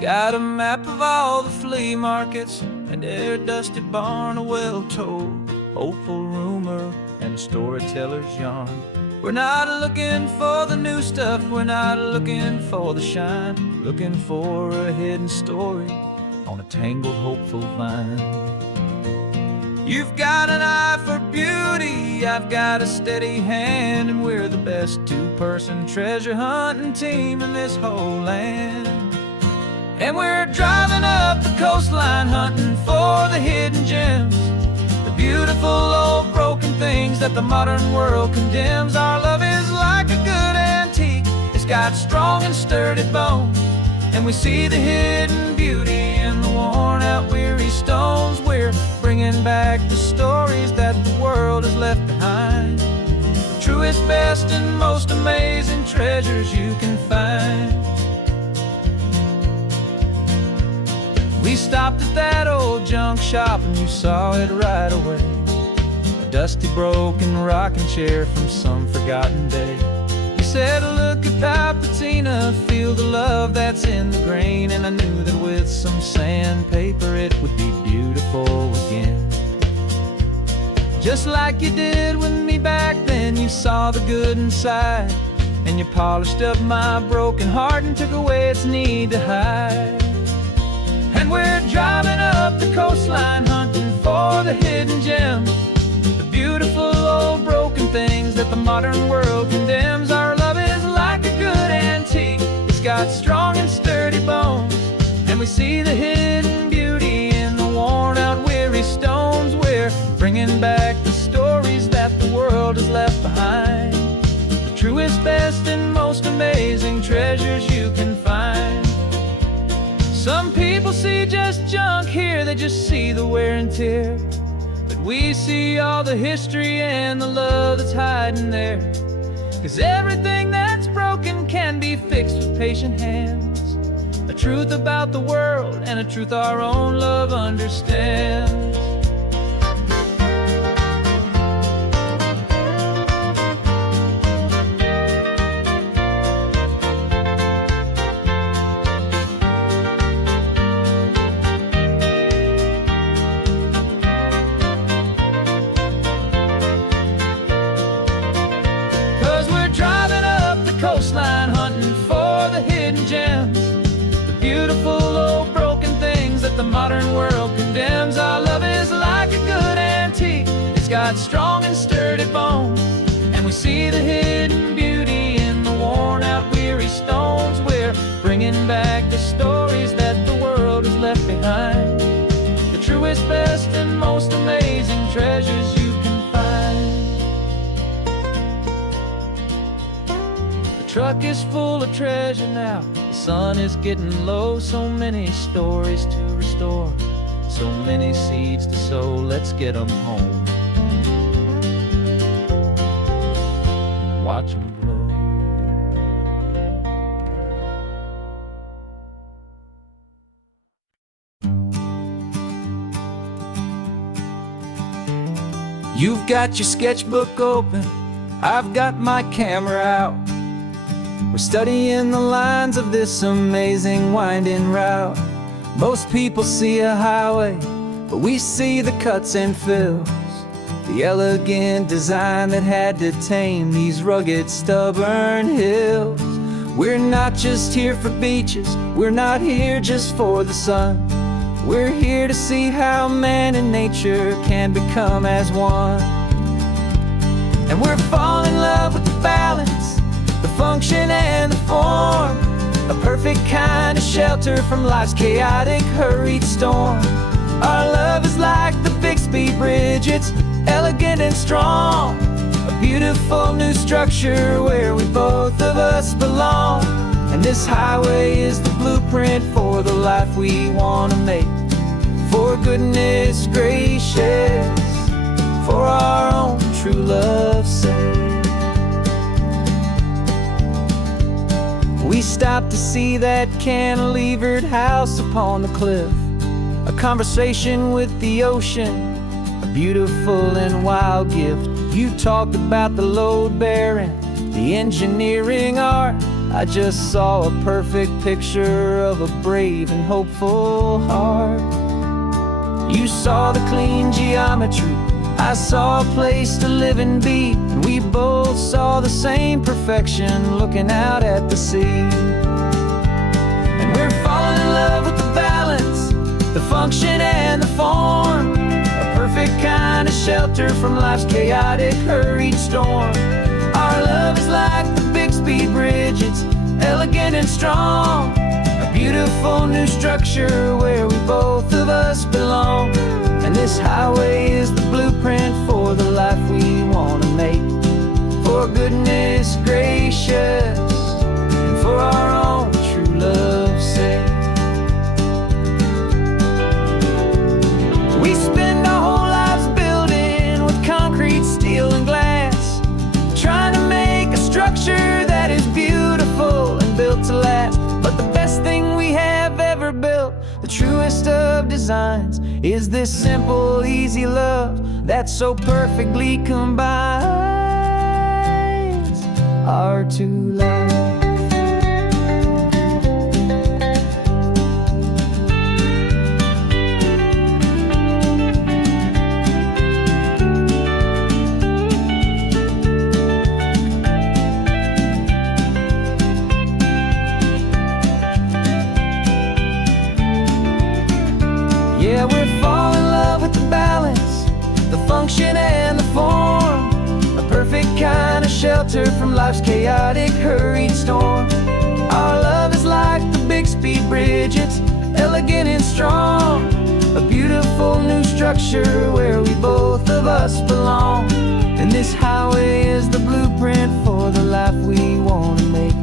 Got a map of all the flea markets and every dusty barn, a well-told, hopeful rumor and a storyteller's yarn. We're not looking for the new stuff, we're not looking for the shine, looking for a hidden story on a tangled, hopeful vine. You've got an eye for beauty, I've got a steady hand, and we're the best two-person treasure hunting team in this whole land. And we're driving up the coastline hunting for the hidden gems, the beautiful old broken things that the modern world condemns. Our love is like a good antique, it's got strong and sturdy bones, and we see the hidden beauty in the worn out weary stones. We're bringing back the stories that the world has left behind, the truest, best, and most amazing treasures you can find. We stopped at that old junk shop and you saw it right away, a dusty, broken rocking chair from some forgotten day. You said, look at that patina, feel the love that's in the grain, and I knew that with some sandpaper it would be beautiful again. Just like you did with me back then, you saw the good inside, and you polished up my broken heart and took away its need to hide. And we're driving up the coastline hunting for the hidden gems, the beautiful old broken things that the modern world condemns. Our love is like a good antique, it's got strong and sturdy bones, and we see the hidden beauty in the worn out weary stones. We're bringing back the stories that the world has left behind, the truest, best, and most amazing treasures you can find. Some people see just junk here, they just see the wear and tear, but we see all the history and the love that's hiding there. 'Cause everything that's broken can be fixed with patient hands, a truth about the world and a truth our own love understands. Coastline hunting for the hidden gems, the beautiful old broken things that the modern world condemns. Our love is like a good antique, it's got strong and sturdy bones, and we see the hidden beauty in the worn out weary stones. We're bringing back the stories that the world has left behind, the truest, best, and most amazing treasures you can find. The truck is full of treasure now, the sun is getting low. So many stories to restore, so many seeds to sow. Let's get them home, watch them blow. You've got your sketchbook open, I've got my camera out. We're studying the lines of this amazing winding route. Most people see a highway, but we see the cuts and fills, the elegant design that had to tame these rugged, stubborn hills. We're not just here for beaches, we're not here just for the sun. We're here to see how man and nature can become as one. And we're falling in love with the balance, the function and the form, a perfect kind of shelter from life's chaotic, hurried storm. Our love is like the Bixby Bridge, it's elegant and strong, a beautiful new structure where we both of us belong. And this highway is the blueprint for the life we want to make, for goodness gracious, for our own true love's sake. We stopped to see that cantilevered house upon the cliff, a conversation with the ocean, a beautiful and wild gift. You talked about the load bearing, the engineering art, I just saw a perfect picture of a brave and hopeful heart. You saw the clean geometry, I saw a place to live and be, and we both saw the same perfection looking out at the sea. And we're falling in love with the balance, the function and the form, a perfect kind of shelter from life's chaotic, hurried storm. Our love is like the Bixby Bridge, it's elegant and strong, a beautiful new structure where we both of us belong. And this highway is the blueprint for the life we want to make, for goodness gracious and for our own true love's sake. We spend our whole lives building with concrete, steel and glass, trying to make a structure that is beautiful and built to last. But the best thing we have ever built, the truest of designs, is this simple, easy love that so perfectly combines our two lives. Yeah, we're falling in love with the balance, the function and the form, a perfect kind of shelter from life's chaotic, hurried storm. Our love is like the Bixby Bridge, it's elegant and strong, a beautiful new structure where we both of us belong. And this highway is the blueprint for the life we want to make,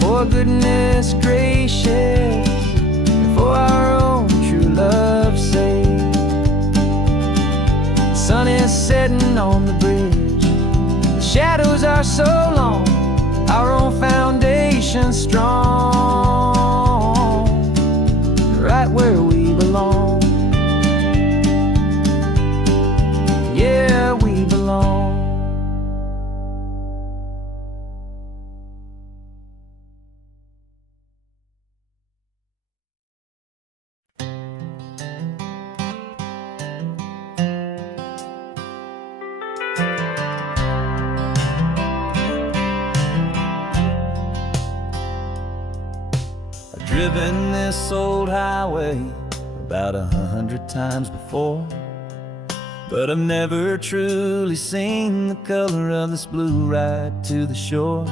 for goodness gracious and for our own true love's sake. The sun is setting on the bridge, the shadows are so long, our own foundation strong, right where we belong. Yeah, we belong. Driven this old highway about 100 times before, but I've never truly seen the color of this blue right to the shore.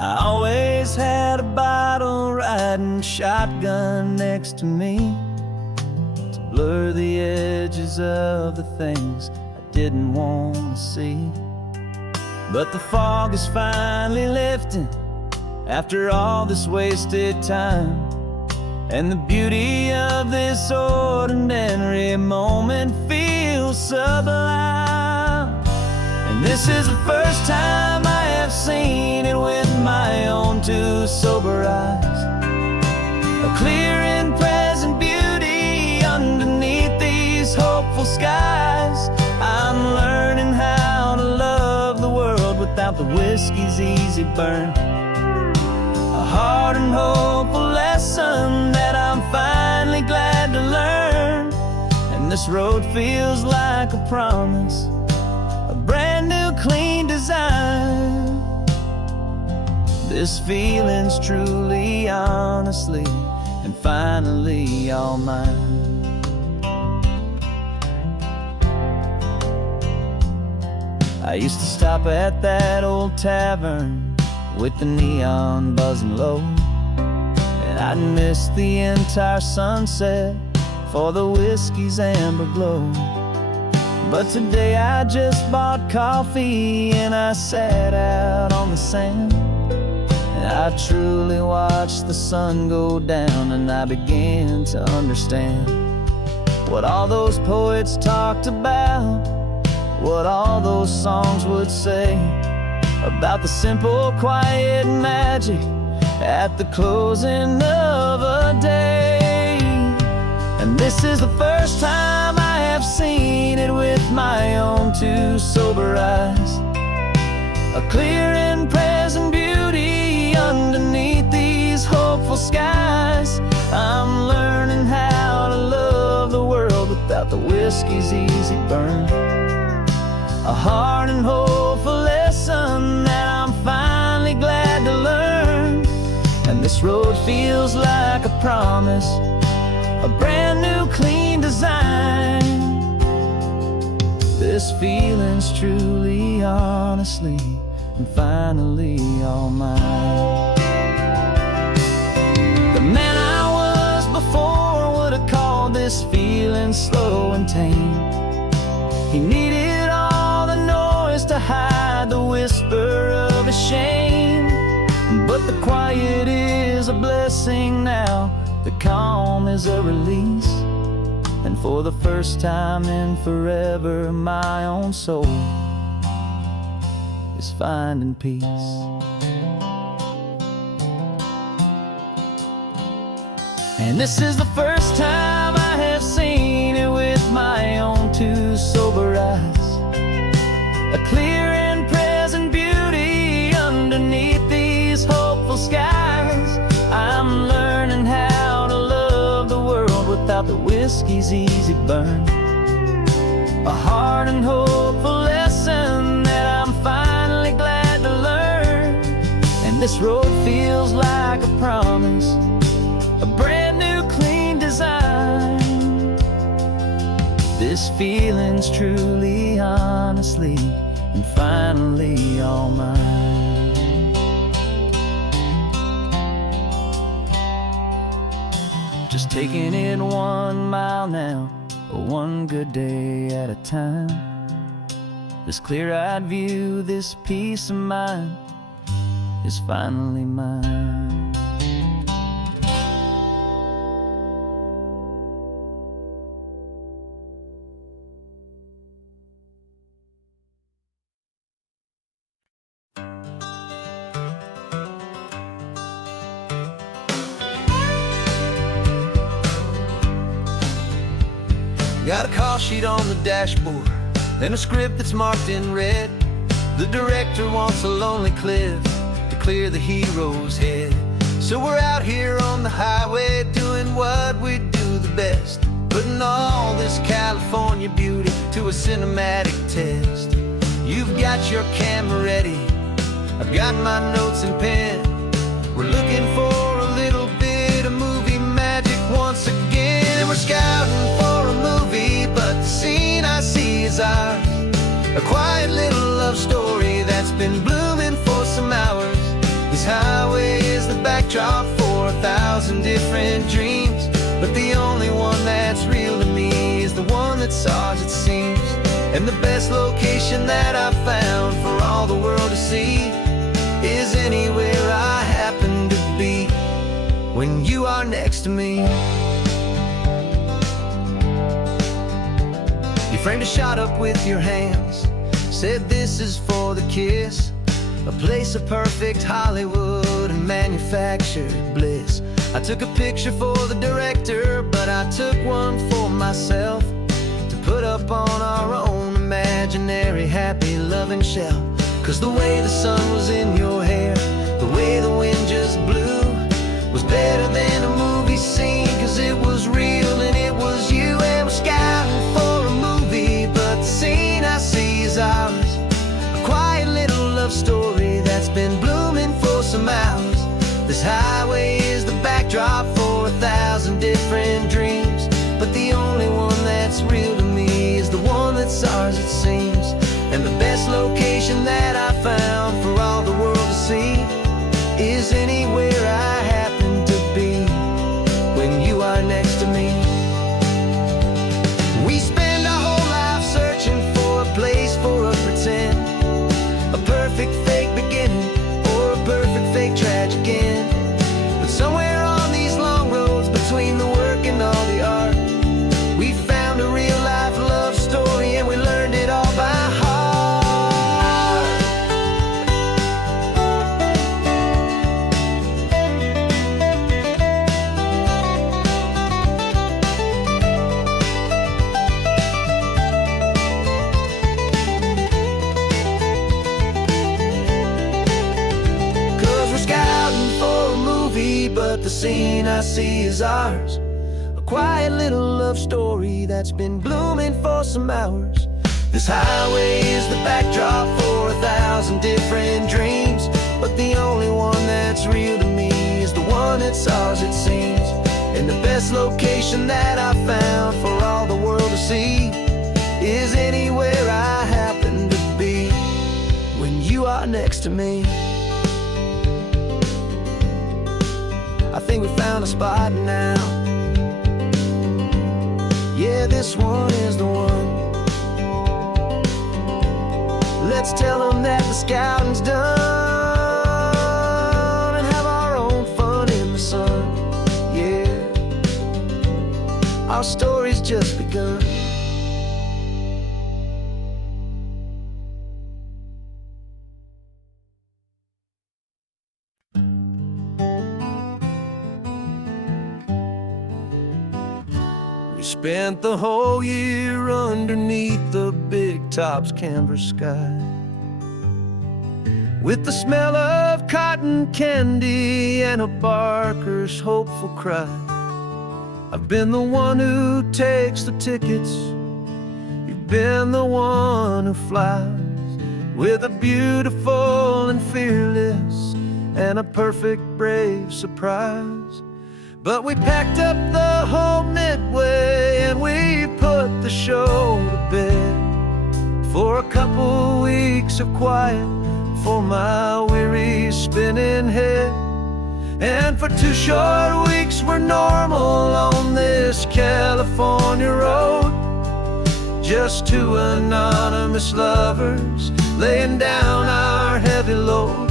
I always had a bottle riding shotgun next to me to blur the edges of the things I didn't want to see. But the fog is finally lifting after all this wasted time, and the beauty of this ordinary moment feels sublime. And this is the first time I have seen it with my own two sober eyes, a clear and present beauty underneath these hopeful skies. I'm learning how to love the world without the whiskey's easy burn, a hard and hopeful lesson that I'm finally glad to learn. And this road feels like a promise, a brand new clean design. This feeling's truly, honestly, and finally all mine. I used to stop at that old tavern with the neon buzzing low, and I'd miss the entire sunset for the whiskey's amber glow. But today I just bought coffee and I sat out on the sand, and I truly watched the sun go down, and I began to understand what all those poets talked about, what all those songs would say about the simple, quiet magic at the closing of a day. And this is the first time I have seen it with my own two sober eyes, a clear and present beauty whiskey's easy burn. A hard and hopeful lesson that I'm finally glad to learn. And this road feels like a promise, a brand new clean design. This feeling's truly, honestly, and finally all mine. The man I was before would have called this feeling slow and tame. He needed all the noise to hide the whisper of his shame. But the quiet is a blessing now, the calm is a release. And for the first time in forever, my own soul is finding peace. And this is the first time I have seen it with my own two sober eyes. A clear and present beauty underneath these hopeful skies. I'm learning how to love the world without the whiskey's easy burn. A hard and hopeful lesson that I'm finally glad to learn. And this road feels like a promise, a brand new clean design. This feeling's truly, honestly, and finally all mine. Just taking it 1 mile now, one good day at a time. This clear-eyed view, this peace of mind is finally mine. Got a call sheet on the dashboard and a script that's marked in red. The director wants a lonely cliff to clear the hero's head. So we're out here on the highway doing what we do the best, putting all this California beauty to a cinematic test. You've got your camera ready, I've got my notes and pen. We're looking for a little bit of movie magic once again. And we're scouting for a movie, but the scene I see is ours. A quiet little love story that's been blooming for some hours. This highway is the backdrop for 1,000 different dreams, but the only one that's real to me is the one that's ours, it seems. And the best location that I've found for all the world to see is anywhere I happen to be when you are next to me. You framed a shot up with your hands, said this is for the kiss, a place of perfect Hollywood and manufactured bliss. I took a picture for the director, but I took one for myself to put up on our own imaginary happy loving shelf. Cause the way the sun was in your hair, the way the wind just blew, was better than a movie scene, cause it was real and it was you. And we're scouting for a movie, but the scene I see is ours. A quiet little love story that's been blooming for some hours. This highway is the backdrop for 1,000 different dreams, but the only one that's real to me is the one that's ours, it seems. And the best location that I found for all the world to see is anywhere I happen to be when you are next to me. We spend our whole life searching for a place for a pretend, a perfect fake beginning or a perfect fake tragic end. But somewhere on these long roads between the work and all the art, we found a real life love story and we learned it all by heart. But the scene I see is ours. A quiet little love story that's been blooming for some hours. This highway is the backdrop for 1,000 different dreams, but the only one that's real to me is the one that's ours, it seems. And the best location that I found for all the world to see is anywhere I happen to be when you are next to me. I think we found a spot now. Yeah, this one is the one. Let's tell them that the scouting's done and have our own fun in the sun. Yeah, our story's just begun. We spent the whole year underneath the big top's canvas sky, with the smell of cotton candy and a barker's hopeful cry. I've been the one who takes the tickets, you've been the one who flies, with a beautiful and fearless and a perfect brave surprise. But we packed up the whole Midway and we put the show to bed for a couple weeks of quiet for my weary spinning head. And for 2 short weeks we're normal on this California road, just 2 anonymous lovers laying down our heavy load.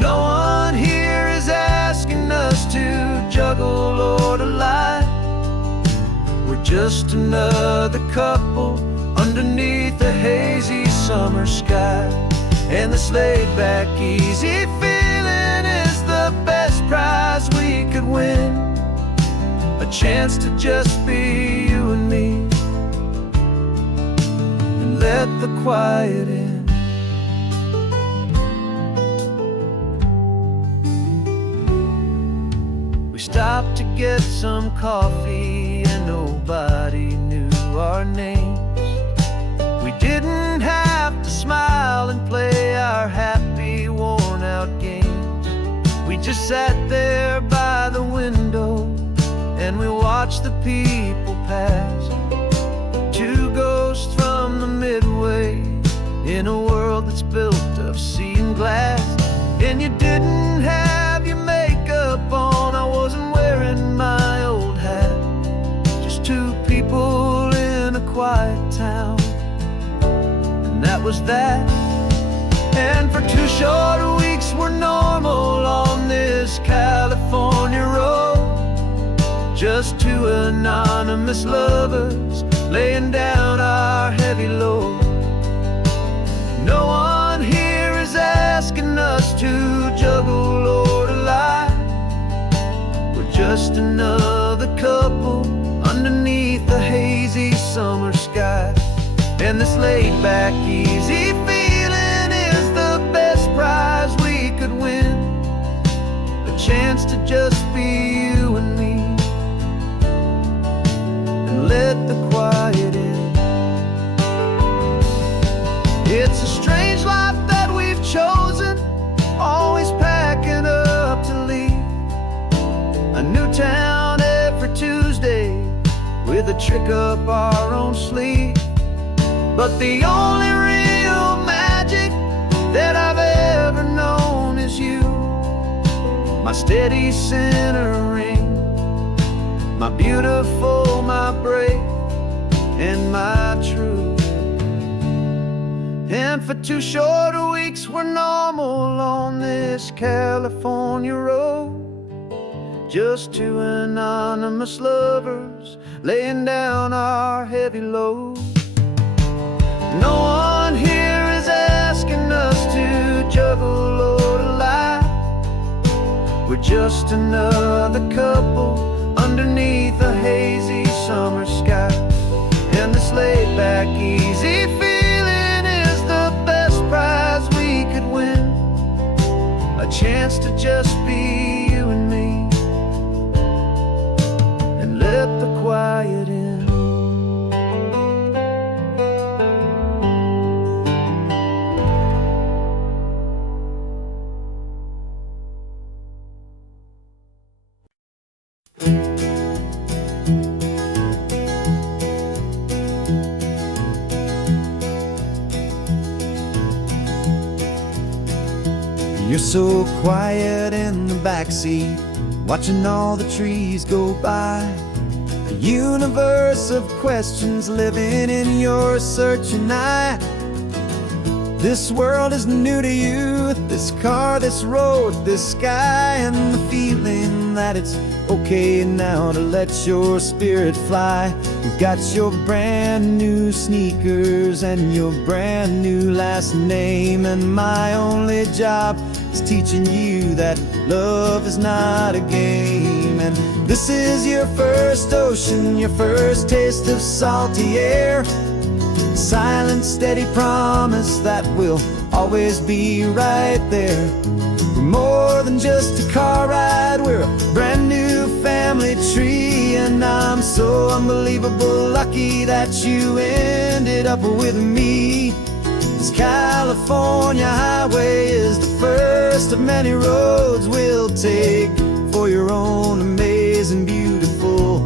No one here is asking us to juggle or to lie. We're just another couple underneath a hazy summer sky. And this laid-back, easy feeling is the best prize we could win, a chance to just be you and me, and let the quiet in. We stopped to get some coffee and nobody knew our names. We didn't have to smile and play our happy, worn-out games. We just sat there by the window and we watched the people pass. 2 ghosts from the Midway in a world that's built of sea and glass. And you didn't have your makeup on, I wasn't wearing my old hat. Just 2 people in a quiet town, that was that. And for 2 short weeks we're normal on this California road, just 2 anonymous lovers laying down our heavy load. No one here is asking us to juggle or to lie. We're just another couple underneath the hazy summer sky. And this laid-back, easy feeling is the best prize we could win, a chance to just be you and me, and let the quiet in. It's a strange life that we've chosen, always packing up to leave a new town every Tuesday with a trick up our own sleeve. But the only real magic that I've ever known is you, my steady centering, my beautiful, my brave, and my true. And for 2 short weeks we're normal on this California road, just 2 anonymous lovers laying down our heavy load. No one here is asking us to juggle or to lie. We're just another couple underneath a hazy summer sky. And this laid-back, easy feeling is the best prize we could win, a chance to just be you and me, You're so quiet in the backseat, watching all the trees go by. A universe of questions living in your searching eye. This world is new to you, this car, this road, this sky, and the feeling that it's okay now to let your spirit fly. You've got your brand new sneakers and your brand new last name, and my only job is teaching you that love is not a game. And this is your first ocean, your first taste of salty air. Silent, steady promise that we'll always be right there. We're more than just a car ride, we're a brand new family tree. And I'm so unbelievable lucky that you ended up with me. This California highway is the first of many roads we'll take for your own amazing, beautiful,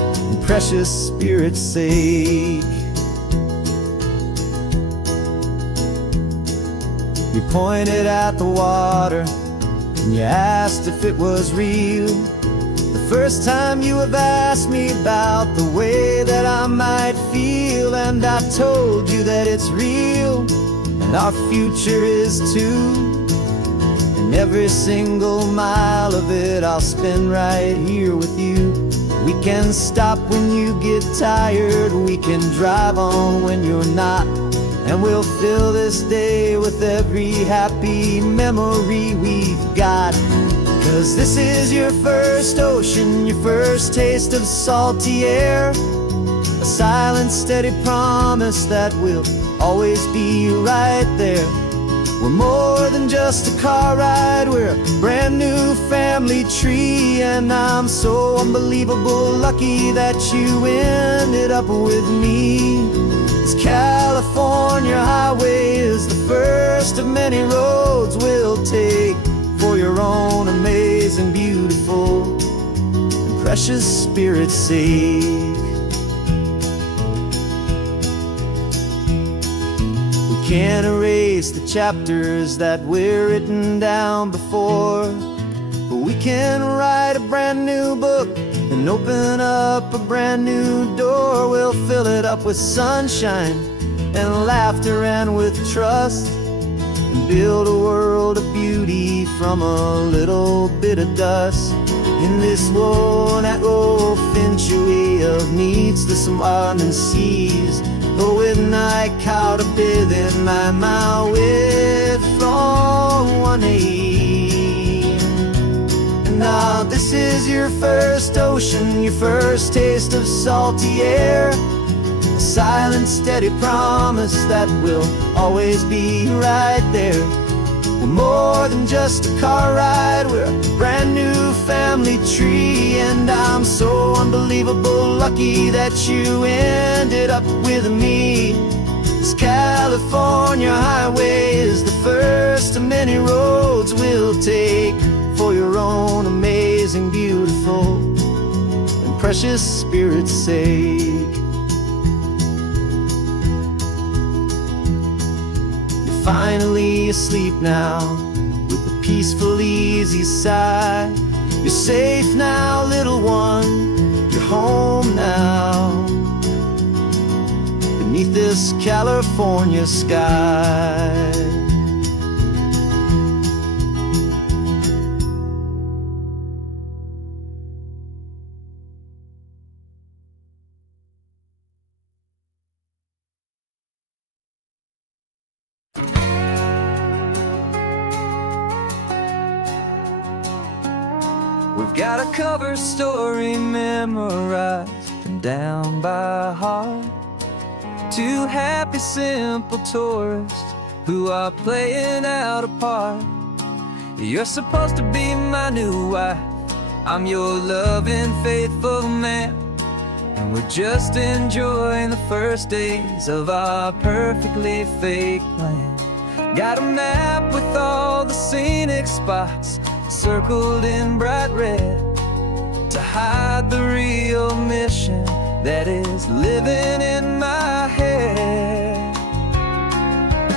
and precious spirit's sake. You pointed at the water and you asked if it was real. The first time you have asked me about the way that I might feel, and I told you that it's real and our future is too. And every single mile of it I'll spend right here with you. We can stop when you get tired, we can drive on when you're not, and we'll fill this day with every happy memory we've got. 'Cause this is your first ocean, your first taste of salty air. A silent, steady promise that we'll always be right there. We're more than just a car ride, we're a brand new family tree. And I'm so unbelievable lucky that you ended up with me. This California highway is the first of many roads we'll take for your own amazing, beautiful, and precious spirit's sake. We can't erase the chapters that we're written down before, but we can write a brand new book and open up a brand new door. We'll fill it up with sunshine and laughter and with trust, and build a world of beauty from a little bit of dust. In this world that finchuí of needs the swanen seas, with night caught a bit in my with from one aim. And now this is your first ocean, your first taste of salty air. A silent, steady promise that we'll always be right there. We're more than just a car ride, we're a brand new family tree. And I'm so unbelievable lucky that you ended up with me. This California highway is the first of many roads we'll take for your own amazing, beautiful, and precious spirit's sake. Finally asleep now, with a peaceful, easy sigh. You're safe now, little one, you're home now, beneath this California sky. We've got a cover story memorized and down by heart. Two happy, simple tourists who are playing out a part. You're supposed to be my new wife, I'm your loving, faithful man, and we're just enjoying the first days of our perfectly fake plan. Got a map with all the scenic spots circled in bright red. to hide the real mission that is living in my head.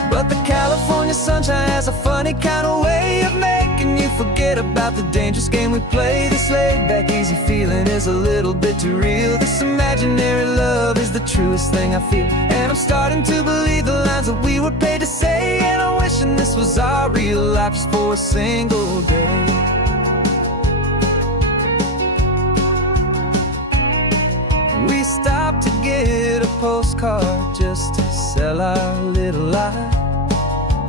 But the California sunshine has a funny kind of way of making you forget about the dangerous game we play. This laid-back, easy feeling is a little bit too real. This imaginary love is the truest thing I feel. And I'm starting to believe the lines that we were paid to say. And I'm wishing this was our real life just for a single day. We stopped to get a postcard just to sell our little lie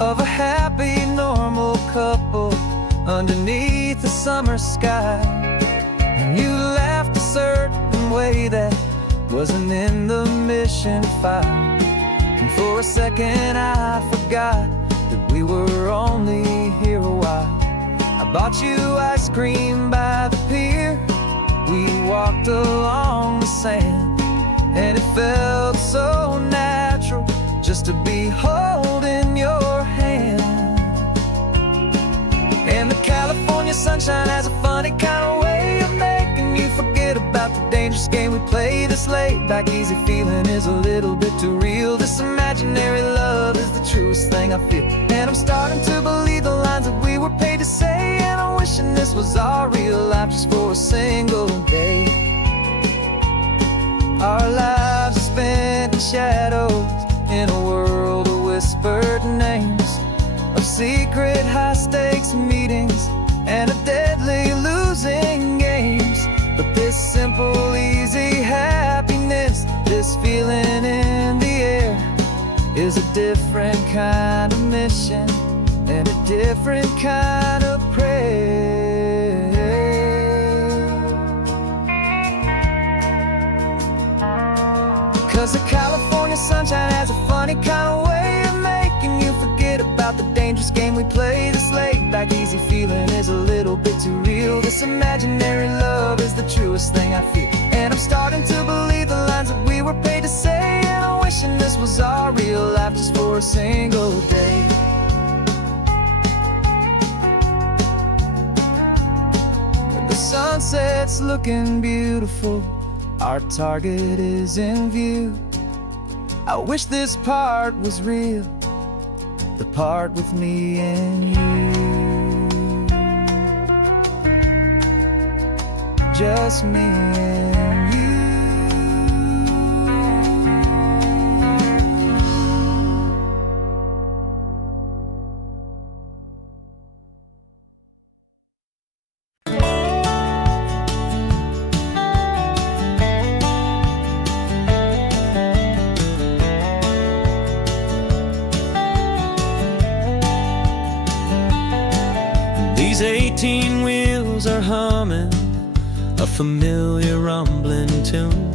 of a happy, normal couple underneath the summer sky. And you laughed a certain way that wasn't in the mission file. And for a second I forgot that we were only here a while. I bought you ice cream by the pier. We walked along the sand, and it felt so natural just to be holding your hand. And the California sunshine has a funny kind of way of making you forget about the dangerous game we play. This laid-back, easy feeling is a little bit too real. This imaginary love is the truest thing I feel. And I'm starting to believe the lines that we were paid to say. And I'm wishing this was our real life just for a single day. Our lives are spent in shadows, in a world of whispered names, of secret high-stakes meetings and of deadly losing games. But this simple, easy happiness, this feeling in the air, is a different kind of mission and a different kind of prayer. 'Cause the California sunshine has a funny kind of way of making you forget about the dangerous game we play. This laid-back, easy feeling is a little bit too real. This imaginary love is the truest thing I feel. And I'm starting to believe the lines that we were paid to say. And I'm wishing this was our real life just for a single day. The sunset's looking beautiful, our target is in view. I wish this part was real, the part with me and you. Just me and you. These 18 wheels are humming a familiar rumbling tune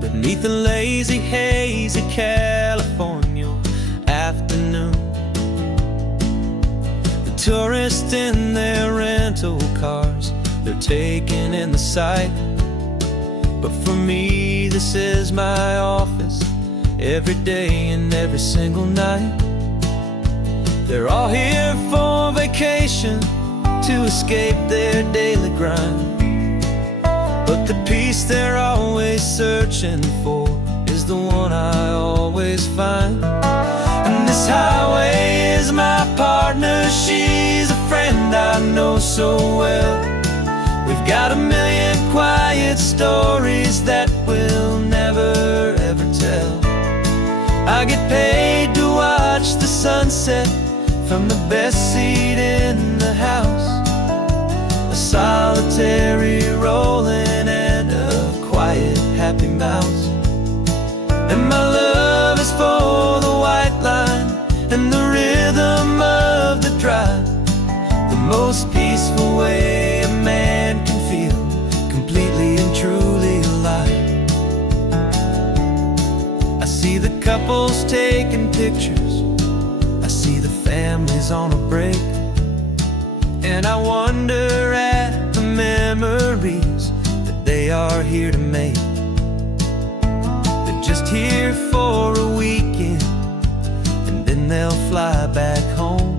beneath the lazy haze of California afternoon. The tourists in their rental cars, they're taking in the sight. But for me, this is my office, every day and every single night. They're all here for vacation, to escape their daily grind. But the peace they're always searching for is the one I always find. And this highway is my partner, she's a friend I know so well. We've got a million quiet stories that we'll never ever tell. I get paid to watch the sunset from the best seat in the house, a solitary rolling and a quiet happy mouse. And my love is for the white line and the rhythm of the drive, the most peaceful way a man can feel completely and truly alive. I see the couples taking pictures, I see the families on a break, and I wonder at the memories that they are here to make. They're just here for a weekend, and then they'll fly back home,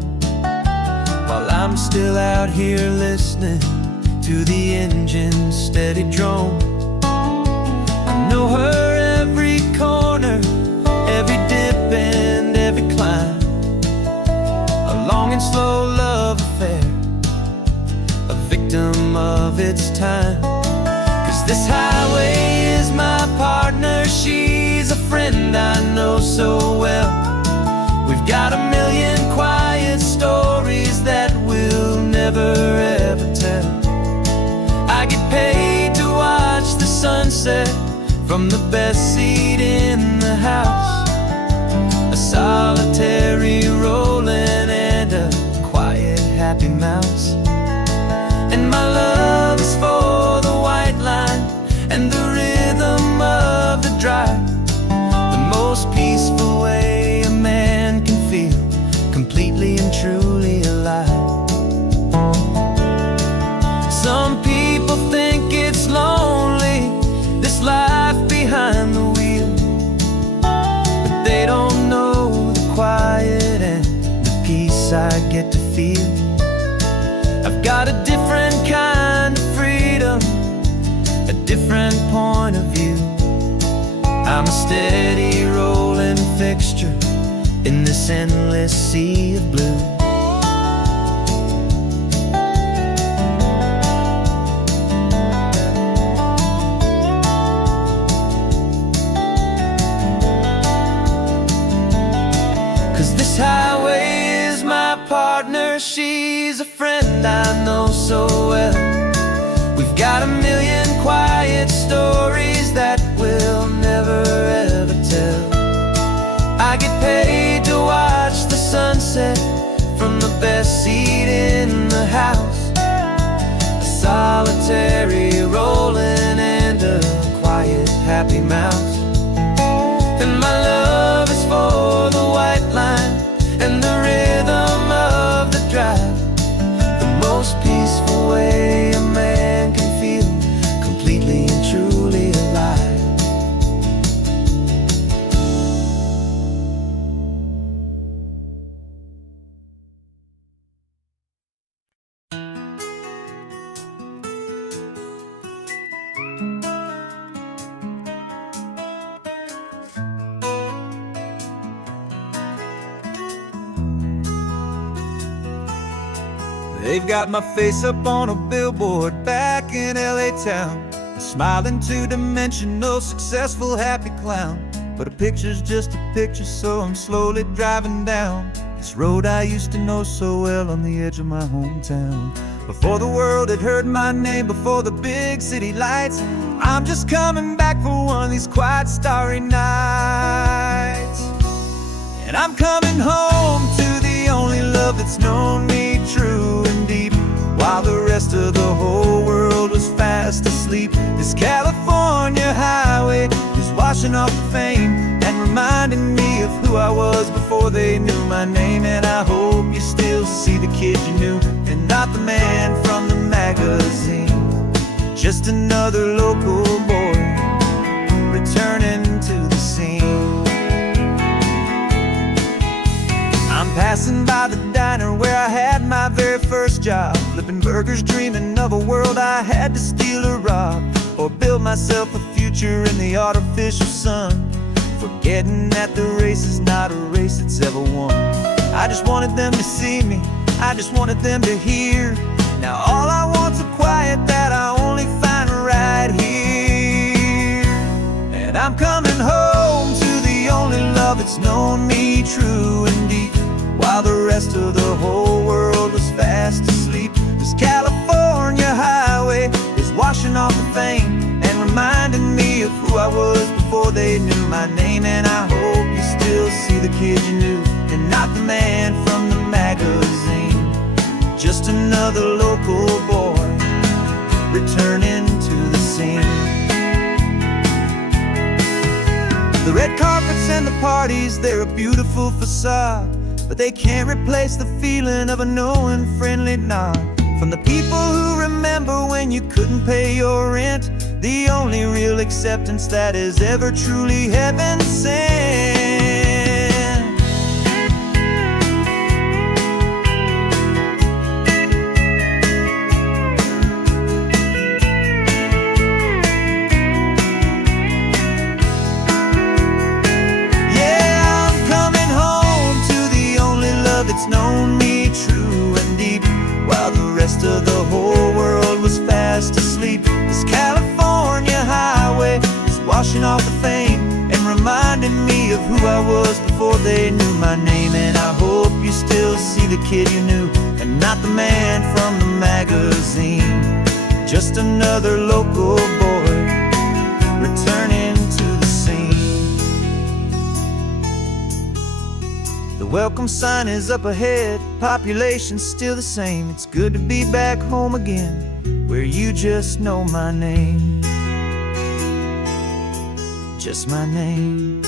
while I'm still out here listening to the engine's steady drone. I know her every corner, every dip and every climb, a long and slow love affair, a victim of its time. 'Cause this highway is my partner, she's a friend I know so well. We've got a million quiet stories that we'll never ever tell. I get paid to watch the sunset from the best seat in the house, a solitary rolling and a quiet happy mouse. And my love is for the white line and the rhythm of the drive, the most peaceful way a man can feel completely and truly alive. Some people think it's lonely, this life behind the wheel, but they don't know the quiet and the peace I get to feel. I've got a different kind of freedom, a different point of view. I'm a steady rolling fixture in this endless sea of blue. 'Cause this highway is my partner, she's a friend I know so well. We've got a million quiet stories that we'll never ever tell. I get paid to watch the sunset from the best seat in the house, a solitary rolling and a quiet happy mouse. And my love is for the white line and the rhythm of the drive, the most peaceful way a man can feel completely and truly alive. They've got my face up on a billboard back in LA town, a smiling two-dimensional, successful, happy clown. But a picture's just a picture, so I'm slowly driving down this road I used to know so well on the edge of my hometown. Before the world had heard my name, before the big city lights, I'm just coming back for one of these quiet, starry nights. And I'm coming home to the only love that's known me true and deep, while the rest of the whole world was fast asleep. This California highway is washing off the fame and reminding me of who I was before they knew my name. And I hope you still see the kid you knew and not the man from the magazine, just another local boy returning to the scene. I'm passing by the diner where I had my very first job, flipping burgers, dreaming of a world I had to steal or rob, or build myself a future in the artificial sun, forgetting that the race is not a race that's ever won. I just wanted them to see me, I just wanted them to hear. Now all I want's a quiet that I only find right here. And I'm coming home to the only love that's known me true and deep, while the rest of the whole world was fast asleep. This California highway is washing off the fame and reminding me of who I was before they knew my name. And I hope you still see the kid you knew and not the man from the magazine, just another local boy returning to the scene. The red carpets and the parties, they're a beautiful facade, but they can't replace the feeling of a knowing, friendly nod from the people who remember when you couldn't pay your rent, the only real acceptance that is ever truly heaven sent. rest of the whole world was fast asleep. This California highway is washing off the fame and reminding me of who I was before they knew my name. And I hope you still see the kid you knew and not the man from the magazine. Just another local boy returning to the scene. The welcome sign is up ahead, population's still the same. It's good to be back home again, where you just know my name. Just my name.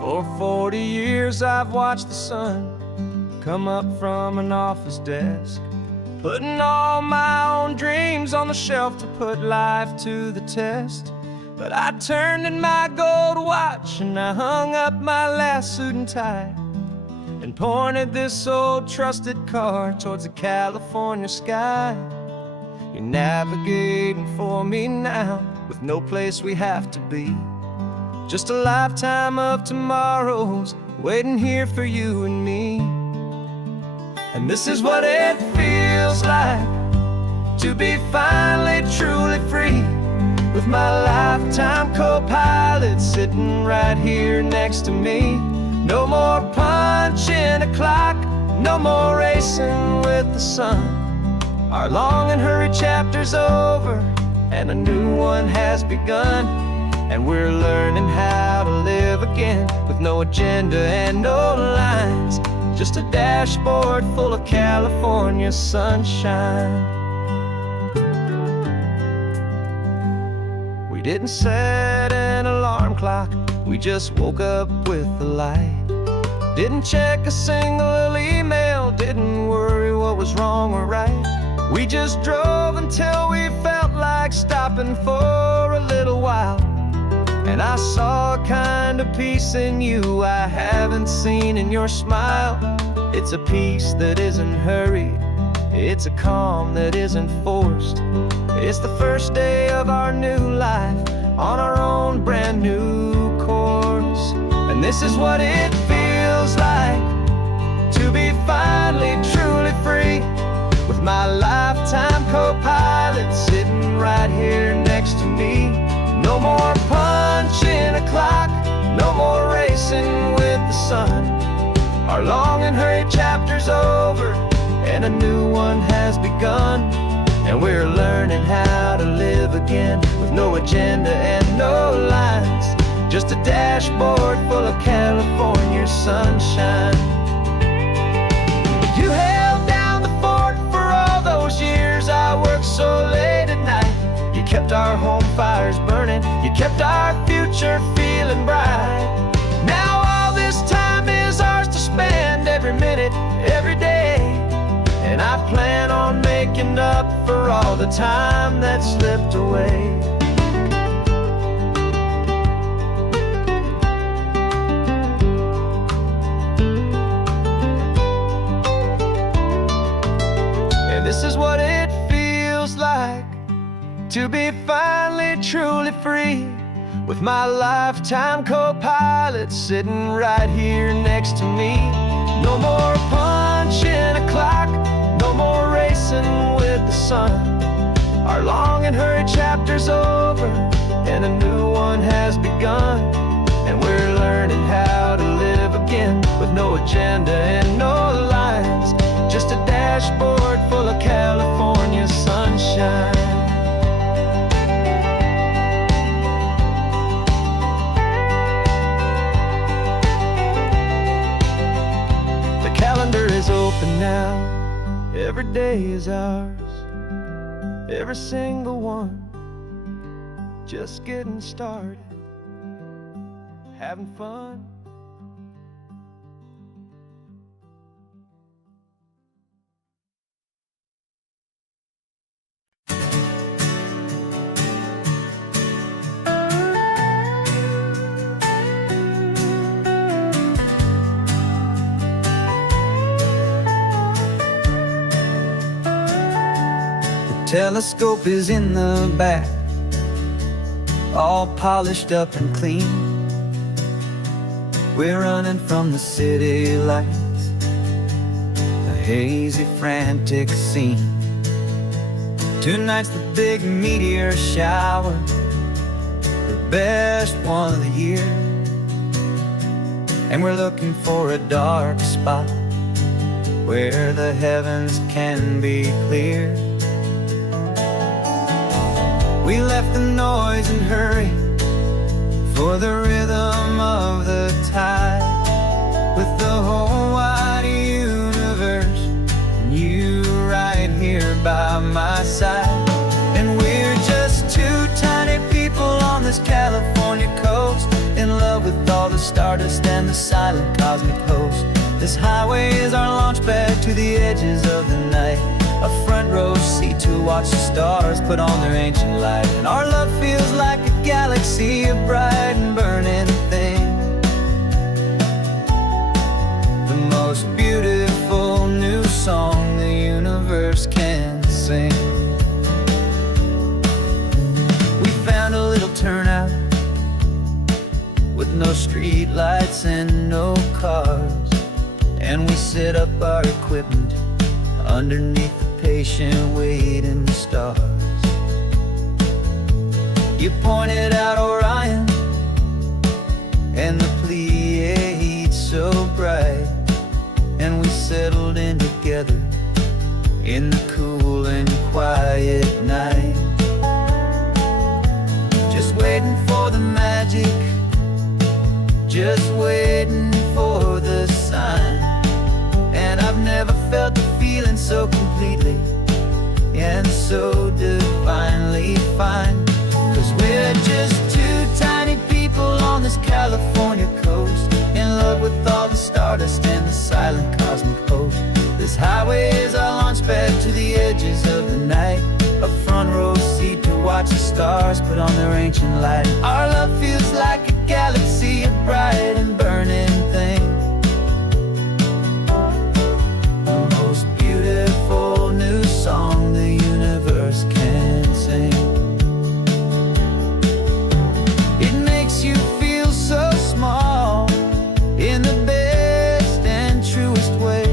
For 40 years I've watched the sun come up from an office desk, putting all my own dreams on the shelf to put life to the test. But I turned in my gold watch and I hung up my last suit and tie and pointed this old trusted car towards the California sky. You're navigating for me now with no place we have to be. Just a lifetime of tomorrows waiting here for you and me. And this is what it feels like to be finally truly free, with my lifetime co-pilot sitting right here next to me. No more punching a clock, no more racing with the sun. Our long and hurried chapter's over and a new one has begun. And we're learning how to live again with no agenda and no lines, just a dashboard full of California sunshine. We didn't set an alarm clock, we just woke up with the light. Didn't check a single email, didn't worry what was wrong or right. We just drove until we felt like stopping for a little while. And I saw a kind of peace in you I haven't seen in your smile. It's a peace that isn't hurried, it's a calm that isn't forced. It's the first day of our new life on our own brand new course. And this is what it feels like to be finally truly free, with my lifetime co-pilot sitting right here next to me. No more punching a clock, no more racing with the sun. Our long and hurried chapter's over and a new one has begun. And we're learning how to live again with no agenda and no lines, just a dashboard full of California sunshine. You held down the fort for all those years I worked so late at night. You kept our home fires burning, you kept our future feeling bright. Now all this time is ours to spend, every minute, every day. And I plan on making up for all the time that slipped away. And this is what it feels like to be finally truly free, with my lifetime co-pilot sitting right here next to me. No more punching a clock, no more racing with the sun. Our long and hurried chapter's over and a new one has begun. And we're learning how to live again with no agenda and no lines, just a dashboard full of California sunshine. Is open now, every day is ours, every single one, just getting started, having fun. Telescope is in the back, all polished up and clean. We're running from the city lights, a hazy, frantic scene. Tonight's the big meteor shower, the best one of the year. And we're looking for a dark spot where the heavens can be clear. We left the noise and hurry for the rhythm of the tide, with the whole wide universe and you right here by my side. And we're just two tiny people on this California coast, in love with all the stardust and the silent cosmic host. This highway is our launch pad to the edges of the night, a front row seat to watch the stars put on their ancient light. And our love feels like a galaxy, a bright and burning thing, the most beautiful new song the universe can sing. We found a little turnout with no street lights and no cars, and we set up our equipment underneath the patient waiting stars. You pointed out Orion and the Pleiades so bright, and we settled in together in the cool and quiet night, just waiting for the magic, just waiting for the sign. And I've never felt the feeling so completely and so divinely fine. 'Cause we're just two tiny people on this California coast, in love with all the stardust and the silent cosmic host. This highway is our launch pad to the edges of the night, a front row seat to watch the stars put on their ancient light. Our love feels like a galaxy, a bright and burning thing, the most beautiful new song the universe can sing. It makes you feel so small in the best and truest way,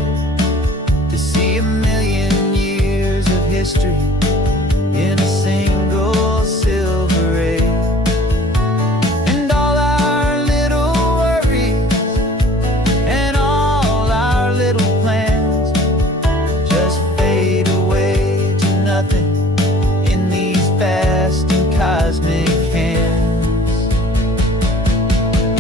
to see a million years of history in a single silver ray. And all our little worries and all our little plans just fade away to nothing in these vast and cosmic hands.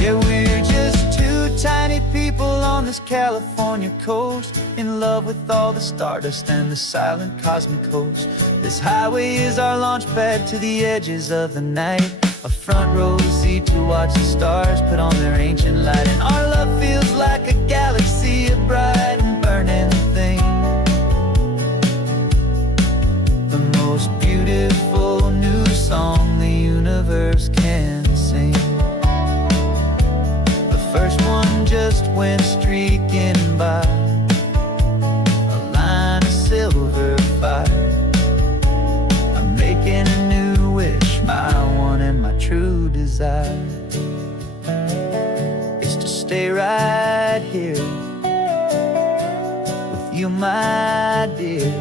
Yeah, we're just two tiny people on this California coast, in love with all the stardust and the silent cosmic host. This highway is our launch pad to the edges of the night, a front row seat to watch the stars put on their ancient light. And our love feels like a galaxy, a bright and burning thing, the most beautiful new song the universe can sing. The first one just went streaking by, a line of silver fire. I'm making a new wish, my one and my true desire is to stay right here with you, my dear.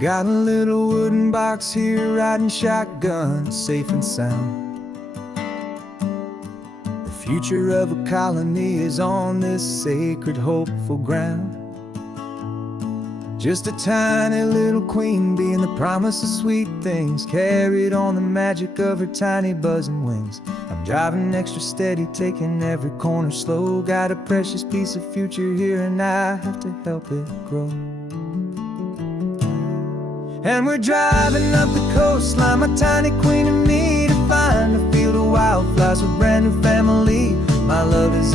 Got a little wooden box here, riding shotgun, safe and sound. The future of a colony is on this sacred, hopeful ground. Just a tiny little queen bee and the promise of sweet things, carried on the magic of her tiny buzzing wings. I'm driving extra steady, taking every corner slow. Got a precious piece of future here and I have to help it grow. And we're driving up the coastline, my tiny queen and me, to find a field of wildflowers with brand new family. My love is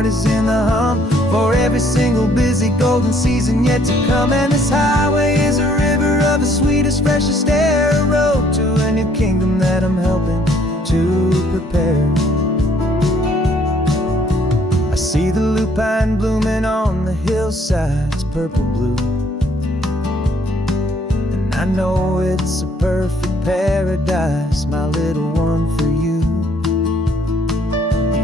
heart is in the hum for every single busy golden season yet to come. And this highway is a river of the sweetest, freshest air, a road to a new kingdom that I'm helping to prepare. I see the lupine blooming on the hillsides, purple blue, and I know it's a perfect paradise, my little one, for you.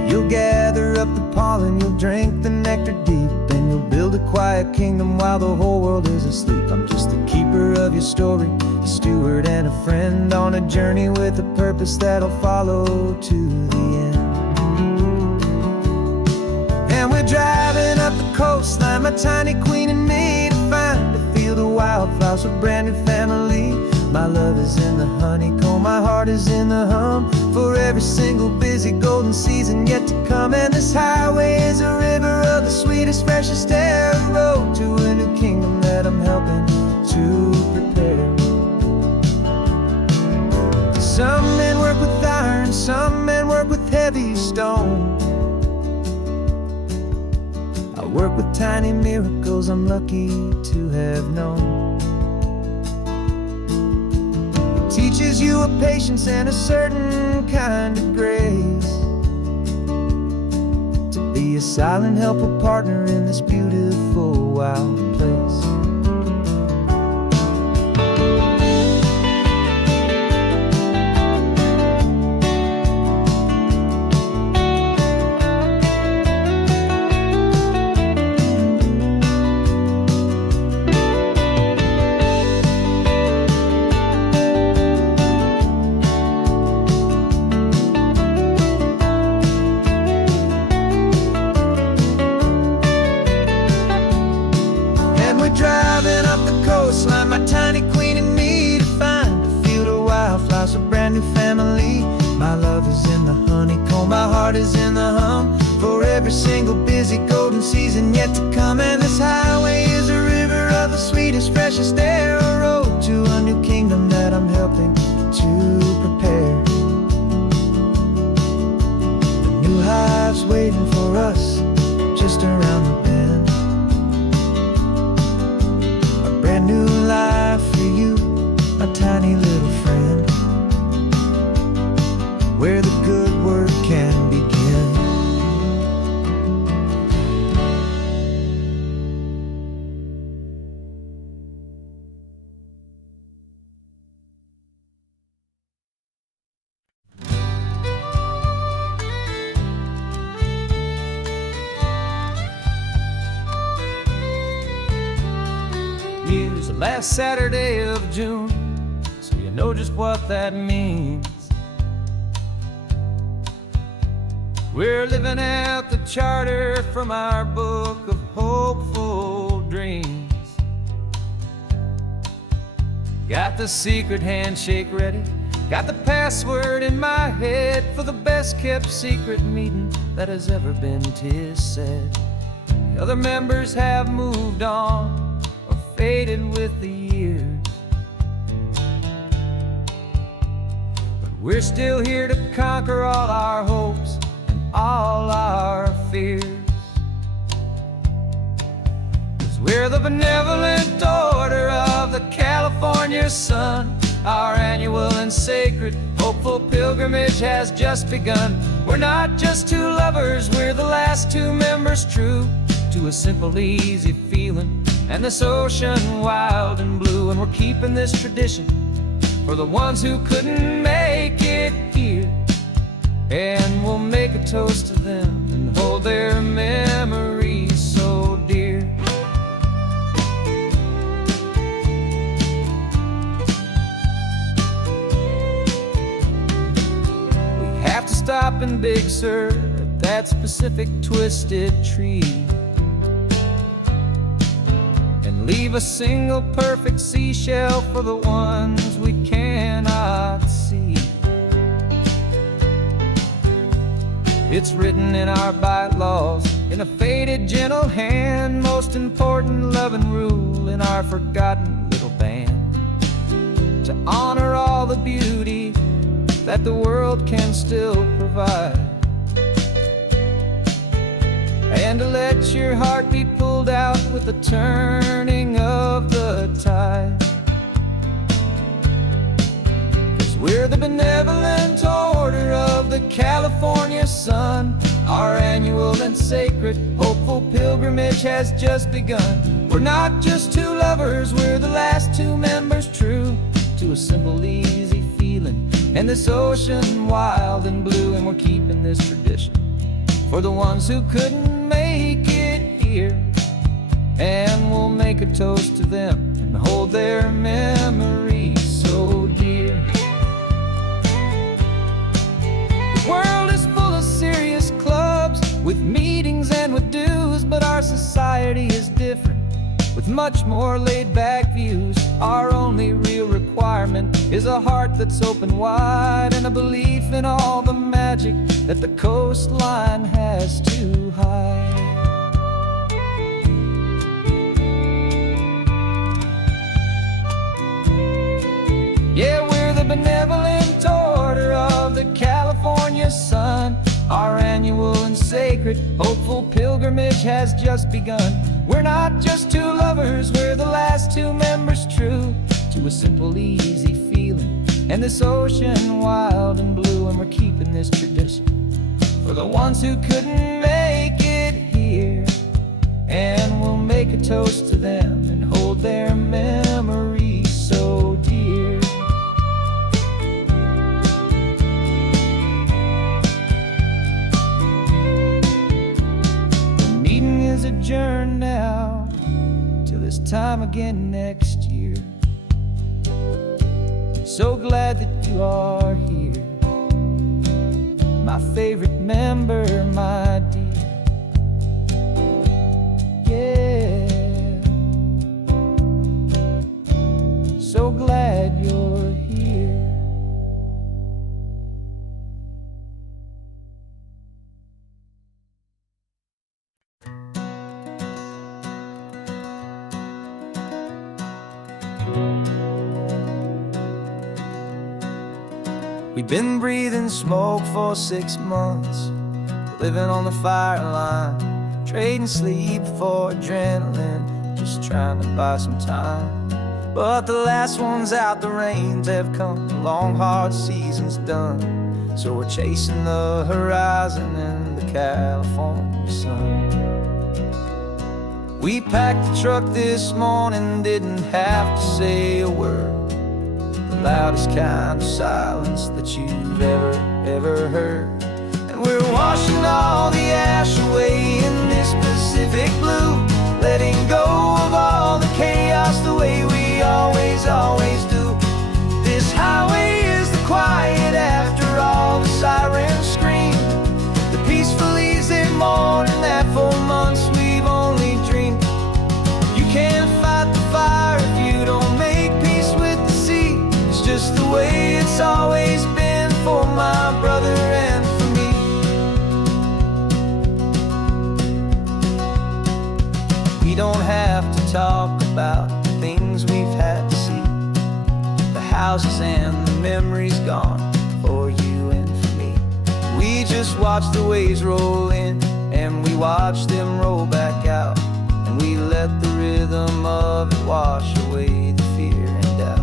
You'll gather up the pollen, you'll drink the nectar deep, and you'll build a quiet kingdom while the whole world is asleep. I'm just the keeper of your story, a steward and a friend on a journey with a purpose that'll follow to the end. And we're driving up the coastline, my tiny queen and me, to find a field of wildflowers with a brand new family. My love is in the honeycomb, my heart is in the hum for every single busy golden season yet to come. And this highway is a river of the sweetest, freshest air, a road to a new kingdom that I'm helping to prepare. Some men work with iron, some men work with heavy stone. I work with tiny miracles I'm lucky to have known. Teaches you a patience and a certain kind of grace, to be a silent, helpful partner in this beautiful, wild place. Driving up the coastline, my tiny queen and me, to find a field of wildflowers, a brand new family. My love is in the honeycomb, my heart is in the hum for every single busy golden season yet to come. And this highway is a river of the sweetest, freshest air, a road to a new kingdom that I'm helping to prepare. The new hive's waiting for us just around the bend. Brand new life for you, a tiny little friend, where the good work can begin. Use the last Saturday of June, so you know just what that means. We're living out the charter from our book of hopeful dreams. Got the secret handshake ready, got the password in my head for the best kept secret meeting that has ever been, 'tis said. The other members have moved on, faded with the years, but we're still here to conquer all our hopes and all our fears. 'Cause we're the benevolent order of the California sun. Our annual and sacred hopeful pilgrimage has just begun. We're not just two lovers, we're the last two members true to a simple, easy feeling and this ocean wild and blue. And we're keeping this tradition for the ones who couldn't make it here, and we'll make a toast to them and hold their memories so dear. We have to stop in Big Sur at that specific twisted tree, leave a single perfect seashell for the ones we cannot see. It's written in our bylaws in a faded, gentle hand, most important loving rule in our forgotten little band, to honor all the beauty that the world can still provide. and to let your heart be pulled out with the turning of the tide. 'Cause we're the benevolent order of the California sun. Our annual and sacred hopeful pilgrimage has just begun. We're not just two lovers, we're the last two members true to a simple, easy feeling, and this ocean wild and blue. And we're keeping this tradition for the ones who couldn't make it here, and we'll make a toast to them and hold their memories so dear. The world is full of serious clubs with meetings and with dues, but our society is different with much more laid-back views. Our only real requirement is a heart that's open wide, and a belief in all the magic that the coastline has to hide. Yeah, we're the benevolent order of the California sun. Our annual and sacred hopeful pilgrimage has just begun. We're not just two lovers, we're the last two members true to a simple, easy feeling, and this ocean wild and blue. And we're keeping this tradition for the ones who couldn't make it here, and we'll make a toast to them and hold their memories so dear. The meeting is adjourned now till this time again next year. So glad that you are here, my favorite member, my dear. Yeah, so glad you're here. We've been breathing smoke for 6 months, living on the fire line, trading sleep for adrenaline, just trying to buy some time. But the last one's out, the rains have come, the long hard season's done. So we're chasing the horizon in the California sun. We packed the truck this morning, didn't have to say a word. The loudest kind of silence that you've ever heard. And we're washing all the ash away in this Pacific blue, letting go of all the chaos the way we always do. This highway is the quiet after all the sirens scream, the peaceful easy morning that for months we've only dreamed. You can't fight the fire if you don't make peace with the sea. It's just the way it's always been for my brother and for me. We don't have to talk about the things we've had to see, the houses and the memories gone for you and for me. We just watch the waves roll in, and we watch them roll back out, and we let the rhythm of it wash away the fear and doubt.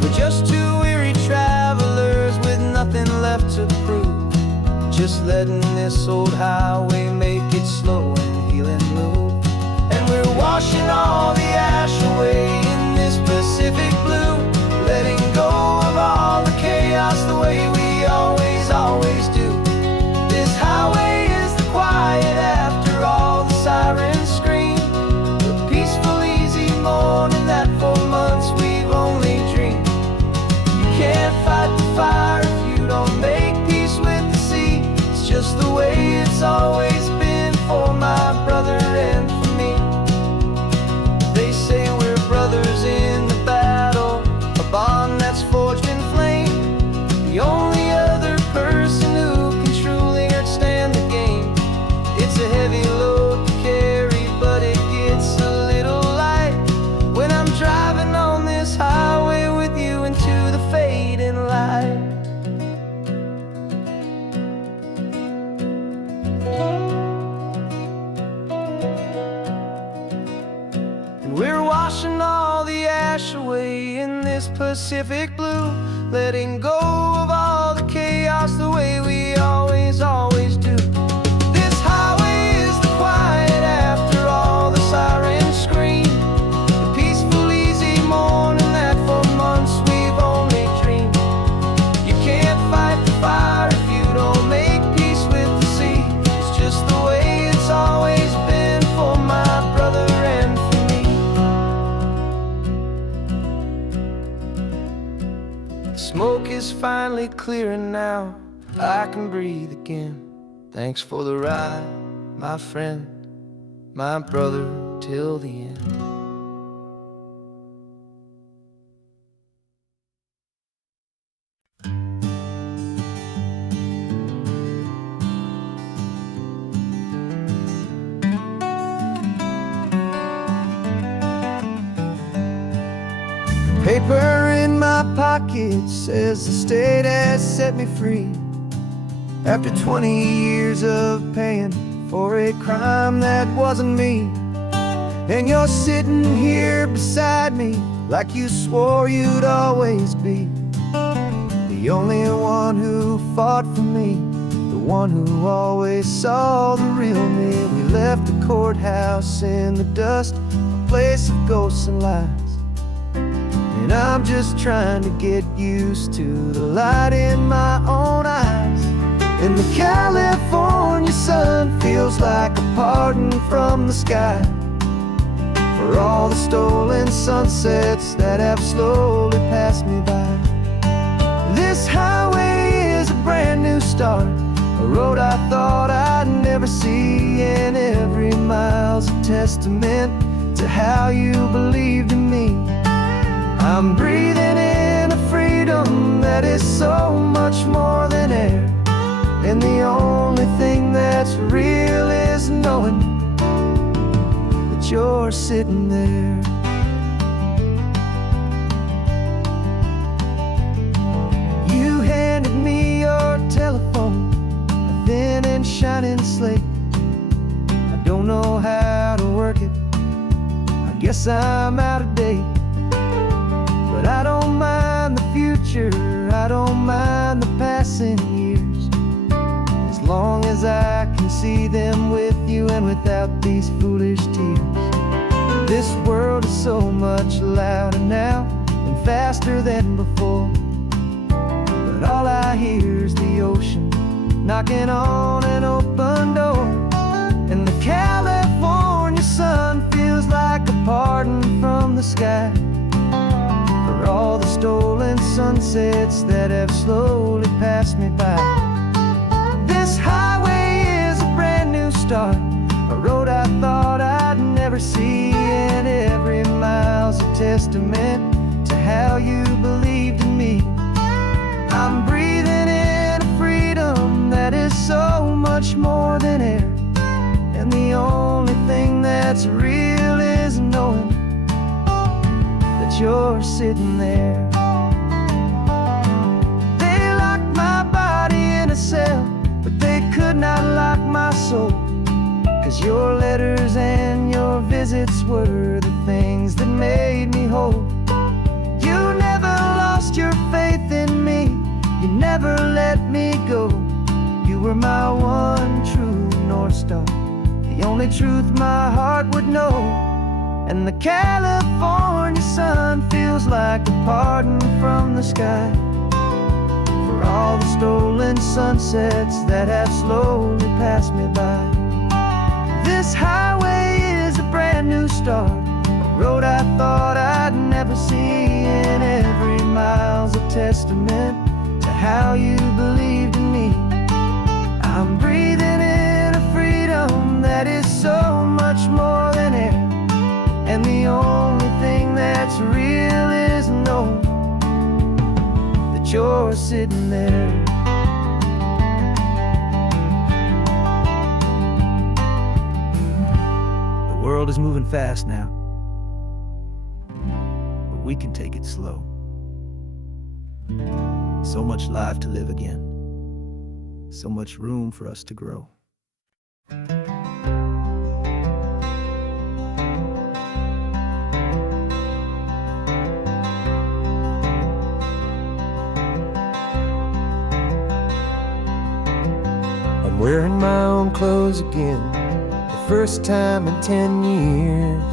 We're just two weary travelers with nothing left to prove, just letting this old highway make its slow and healing move. And we're washing all the ash away in this Pacific blue, letting go of all the chaos the way we always do. This highway is the quiet after all the sirens scream, the peaceful easy morning that for months we've only dreamed. You can't fight the fire if you don't make peace with the sea. It's just the way it's always been for my brother and for me. They say we're brothers in the battle, this Pacific blue, letting go of all the chaos the way we always do. This highway is the quiet after all the sirens scream, the peaceful, easy morning that for months we've only dreamed. You can't fight the fire if you don't make peace with the sea. It's just the way it's always been for my brother and for me. The smoke is finally clearing now, I can breathe again. Thanks for the ride, my friend, my brother, till the end. Paper in my pocket says the state has set me free, after 20 years of paying for a crime that wasn't me. And you're sitting here beside me like you swore you'd always be, the only one who fought for me, the one who always saw the real me. We left the courthouse in the dust, a place of ghosts and lies. And I'm just trying to get used to the light in my own eyes. And the California sun feels like a pardon from the sky for all the stolen sunsets that have slowly passed me by. This highway is a brand new start, a road I thought I'd never see, and every mile's a testament to how you believed in me. I'm breathing in a freedom that is so much more than air, and the only thing that's real is knowing that you're sitting there. You handed me your telephone, a thin and shining slate. I don't know how to work it, I guess I'm out of date. But I don't mind the future, I don't mind the passing years, as long as I can see them with you and without these foolish tears. This world is so much louder now and faster than before, but all I hear is the ocean knocking on an open door. And the California sun feels like a pardon from the sky for all the stolen sunsets that have slowly passed me by. This highway is a brand new start, a road I thought I'd never see, and every mile's a testament to how you believed in me. I'm breathing in a freedom that is so much more than air, and the only thing that's real is knowing that you're sitting there. They locked my body in a cell, but they could not lock my soul, 'cause your letters and your visits were the things that made me whole. You never lost your faith in me, you never let me go. You were my one true North Star, the only truth my heart would know. And the California sun feels like a pardon from the sky for all the stolen sunsets that have slowly passed me by. This highway is a brand new start, a road I thought I'd never see, and every mile's a testament to how you believed in me. I'm breathing in a freedom that is so much more than air, and the only thing that's real is knowing that you're sitting there. The world is moving fast now, but we can take it slow. So much life to live again, so much room for us to grow. wearing my own clothes again, the first time in 10 years.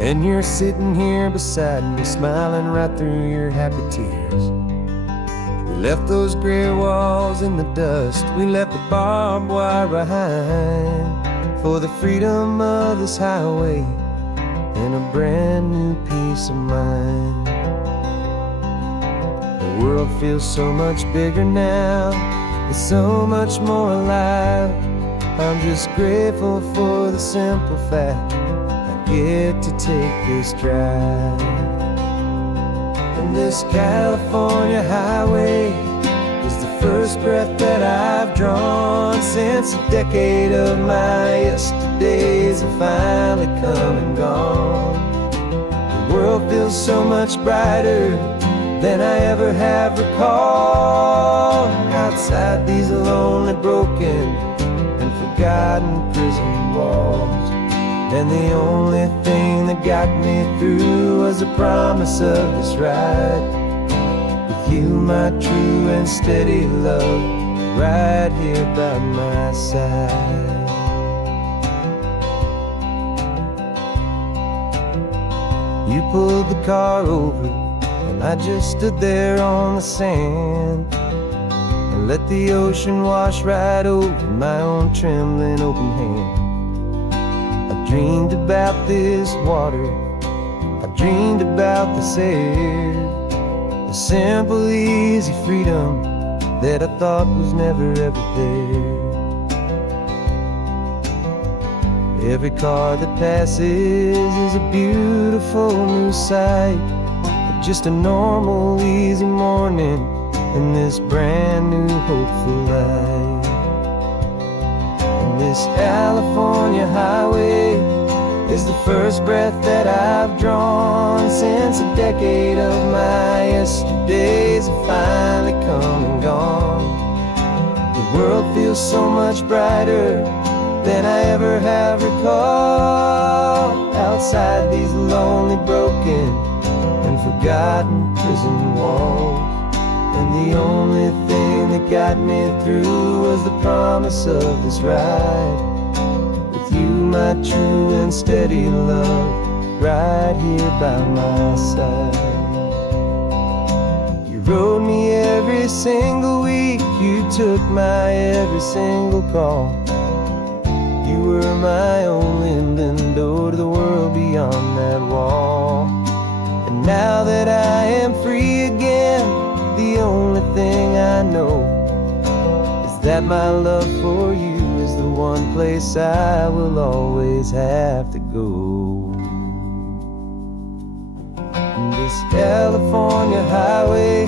And you're sitting here beside me, smiling right through your happy tears. We left those gray walls in the dust, we left the barbed wire behind, for the freedom of this highway and a brand new peace of mind. The world feels so much bigger now, it's so much more alive. I'm just grateful for the simple fact I get to take this drive. And this California highway is the first breath that I've drawn since a decade of my yesterdays have finally come and gone. The world feels so much brighter than I ever have recalled. Outside these lonely, broken, and forgotten prison walls. And the only thing that got me through was the promise of this ride with you, my true and steady love, right here by my side. You pulled the car over and I just stood there on the sand and let the ocean wash right over my own trembling open hand. I dreamed about this water, I dreamed about this air, the simple easy freedom that I thought was never ever there. Every car that passes is a beautiful new sight, just a normal easy morning in this brand new hopeful life. And this California highway is the first breath that I've drawn since a decade of my yesterdays have finally come and gone. The world feels so much brighter than I ever have recalled. Outside these lonely, broken, and forgotten prison walls. And the only thing that got me through was the promise of this ride with you, my true and steady love, right here by my side. You rode me every single week, you took my every single call. You were my only window to the world beyond that wall. And now that I am free again, the only thing I know is that my love for you is the one place I will always have to go. And this California highway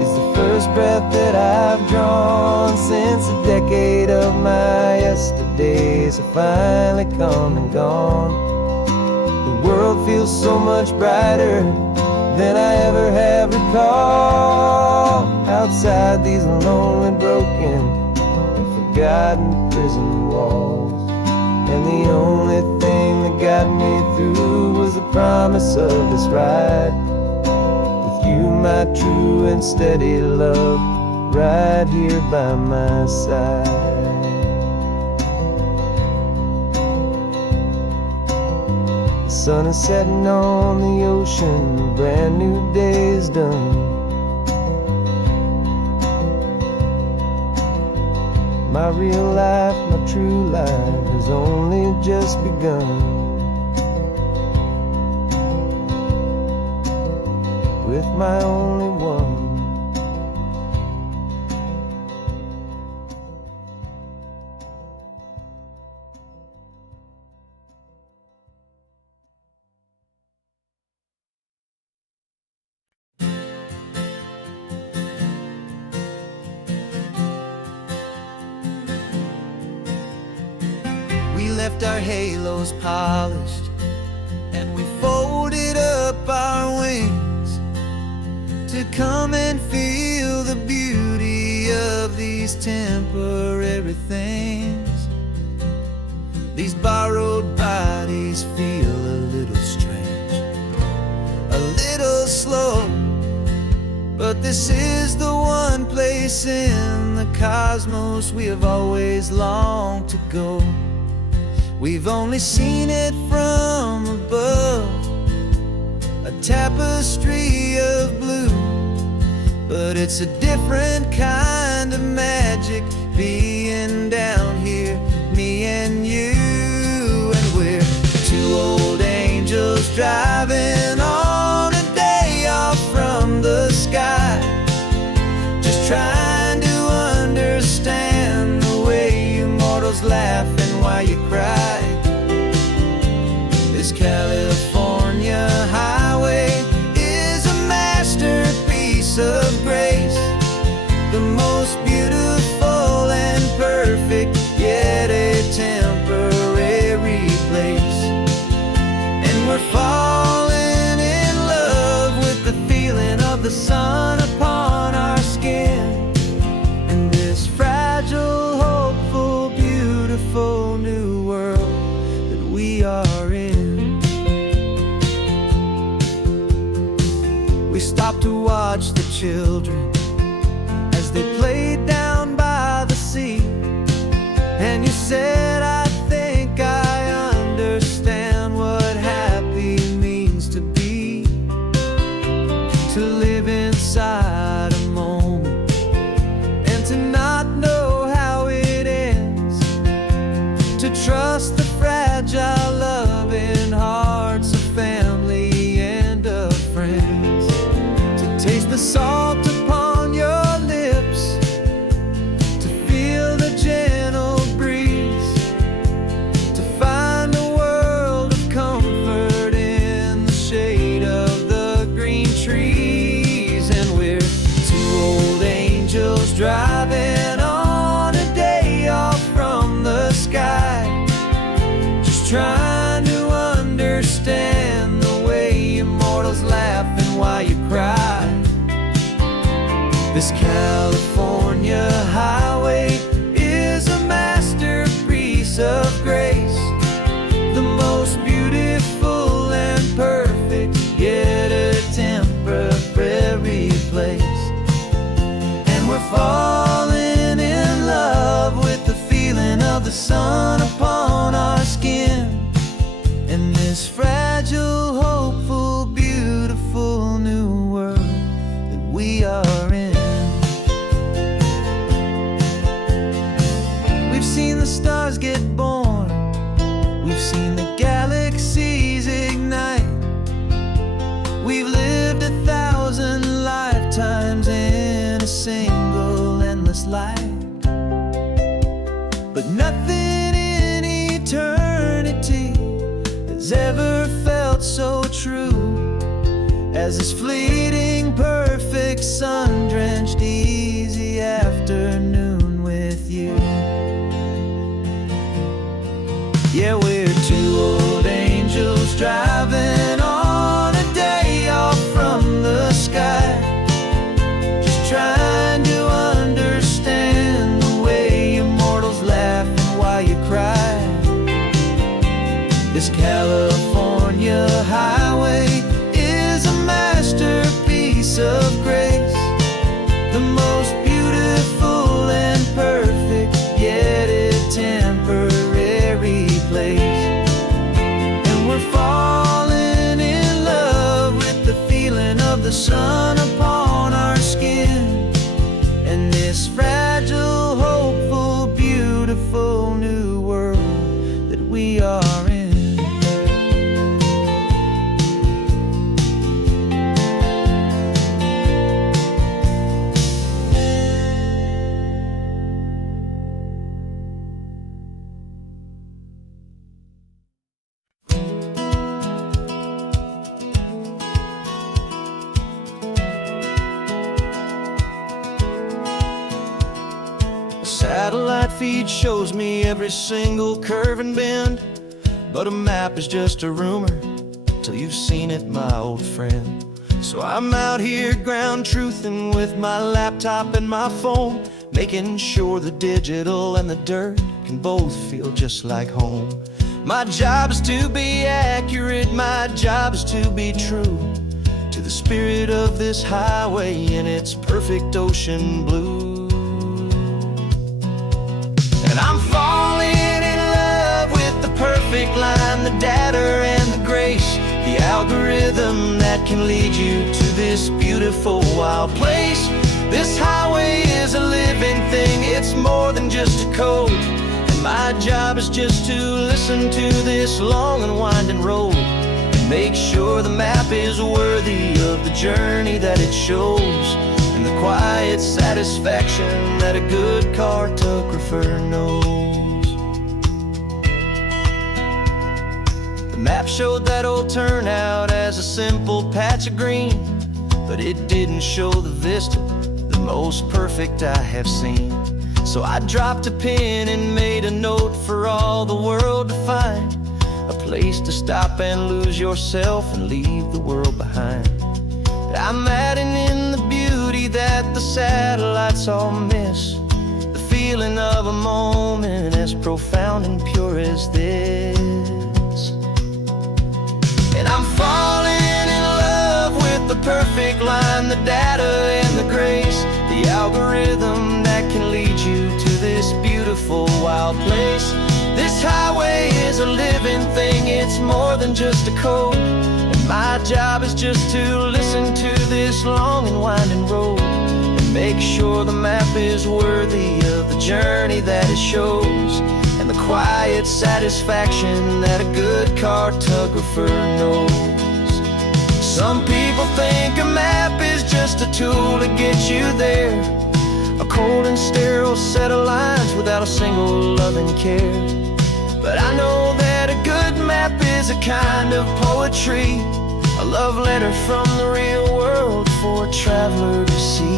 is the first breath that I've drawn since a decade of my yesterdays have finally come and gone. The world feels so much brighter than I ever have recalled. Outside these lonely, broken, and forgotten prison walls. And the only thing that got me through was the promise of this ride with you, my true and steady love, right here by my side. The sun is setting on the ocean, a brand new day is done. My real life, my true life has only just begun. With my only one. We left our halos polished and we folded up our wings to come and feel the beauty of these temporary things. These borrowed bodies feel a little strange, a little slow, but this is the one place place in the cosmos we have always longed to go. We've only seen it from above, a tapestry of blue. But it's a different kind of magic being down here, me and you. And we're two old angels driving on a day off from the sky, just trying to understand the way you mortals laugh and why you cry. This California highway is a masterpiece of grace, the most beautiful and perfect, yet a temporary place. And we're falling in love with the feeling of the sun upon our skin, and this fragile, hopeful, beautiful new world that we are in. We stopped to watch the children as they played down by the sea, and you said, I think I understand what happy means to be, to live inside a moment and to not know how it ends, to trust the fragile loving hearts of family and of friends, to taste the salt upon your lips, to feel the gentle breeze, to find a world of comfort in the shade of the green trees. And we're two old angels driving on a day off from the sky, just trying to understand the way immortals laugh and why you cry. This California highway is a masterpiece of grace, the most beautiful and perfect, yet a temporary place. And we're falling in love with the feeling of the sun upon our skin, and this fragile, hopeful, beautiful new world that we are in. We've seen the stars get born, we've seen the galaxies ignite, we've lived 1,000 lifetimes in a single endless life. But nothing in eternity has ever felt so true as this fleeting, perfect, sun-drenched, easy afternoon with you. Yeah, we're two old angels driving on a day off from the sky, just trying to understand the way immortals laugh and why you cry. This California highway is a masterpiece of grace, the most beautiful and perfect, yet a temporary place. And we're falling in love with the feeling of the sun upon our skin, and this fragile, hopeful, beautiful new world that we are in. Satellite feed shows me every single curve and bend, but a map is just a rumor till you've seen it, my old friend. So I'm out here ground truthing with my laptop and my phone, making sure the digital and the dirt can both feel just like home. My job is to be accurate, my job is to be true to the spirit of this highway in its perfect ocean blue. And I'm falling in love with the perfect line, the data and the grace, the algorithm that can lead you to this beautiful wild place. This highway is a living thing, it's more than just a code. And my job is just to listen to this long and winding road and make sure the map is worthy of the journey that it shows, and the quiet satisfaction that a good cartographer knows. The map showed that old turnout as a simple patch of green, but it didn't show the vista, the most perfect I have seen. So I dropped a pin and made a note for all the world to find, a place to stop and lose yourself and leave the world behind. I'm adding in the beauty that the satellites all miss, the feeling of a moment as profound and pure as this. And I'm falling in love with the perfect line, the data and the grace, the algorithm that can lead you to this beautiful wild place. This highway is a living thing, it's more than just a code. And my job is just to listen to this long and winding road and make sure the map is worthy of the journey that it shows, and the quiet satisfaction that a good cartographer knows. Some people think a map is just a tool to get you there, a cold and sterile set of lines without a single loving care. But I know that a good map is a kind of poetry, a love letter from the real world for a traveler to see.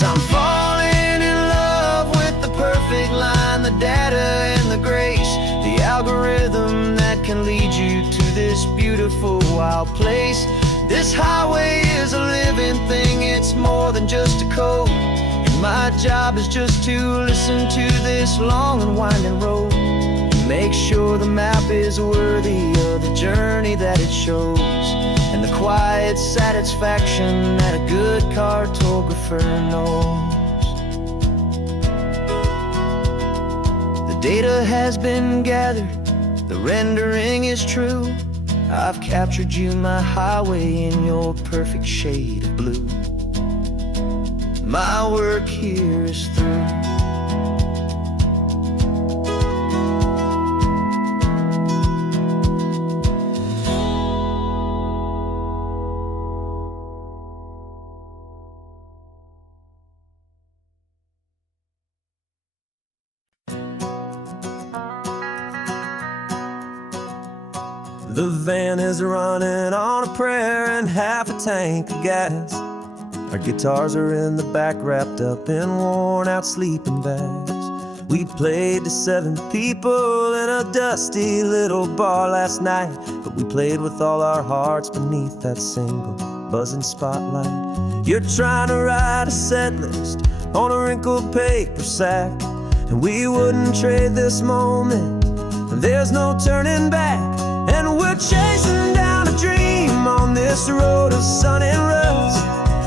I'm falling in love with the perfect line, the data and the grace, the algorithm that can lead you to this beautiful wild place. This highway is a living thing, it's more than just a code. And my job is just to listen to this long and winding road and make sure the map is worthy of the journey that it shows, and the quiet satisfaction that a good cartographer knows. The data has been gathered, the rendering is true. I've captured you, my highway, in your perfect shade of blue. My work here is through. The van is running on a prayer and half a tank of gas. Our guitars are in the back, wrapped up in worn-out sleeping bags. We played to 7 people in a dusty little bar last night, but we played with all our hearts beneath that single buzzing spotlight. You're trying to write a set list on a wrinkled paper sack, and we wouldn't trade this moment. There's no turning back. And we're chasing down a dream on this road of sun and rust,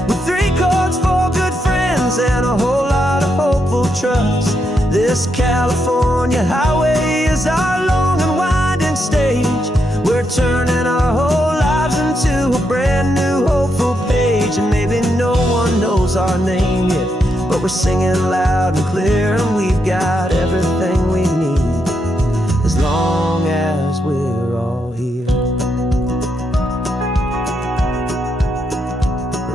with 3 chords, 4 good friends, and a whole lot of hopeful trust. This California highway is our long and winding stage. We're turning our whole lives into a brand new hopeful page. And maybe no one knows our name yet, but we're singing loud and clear, and we've got everything we need as long as we're all here.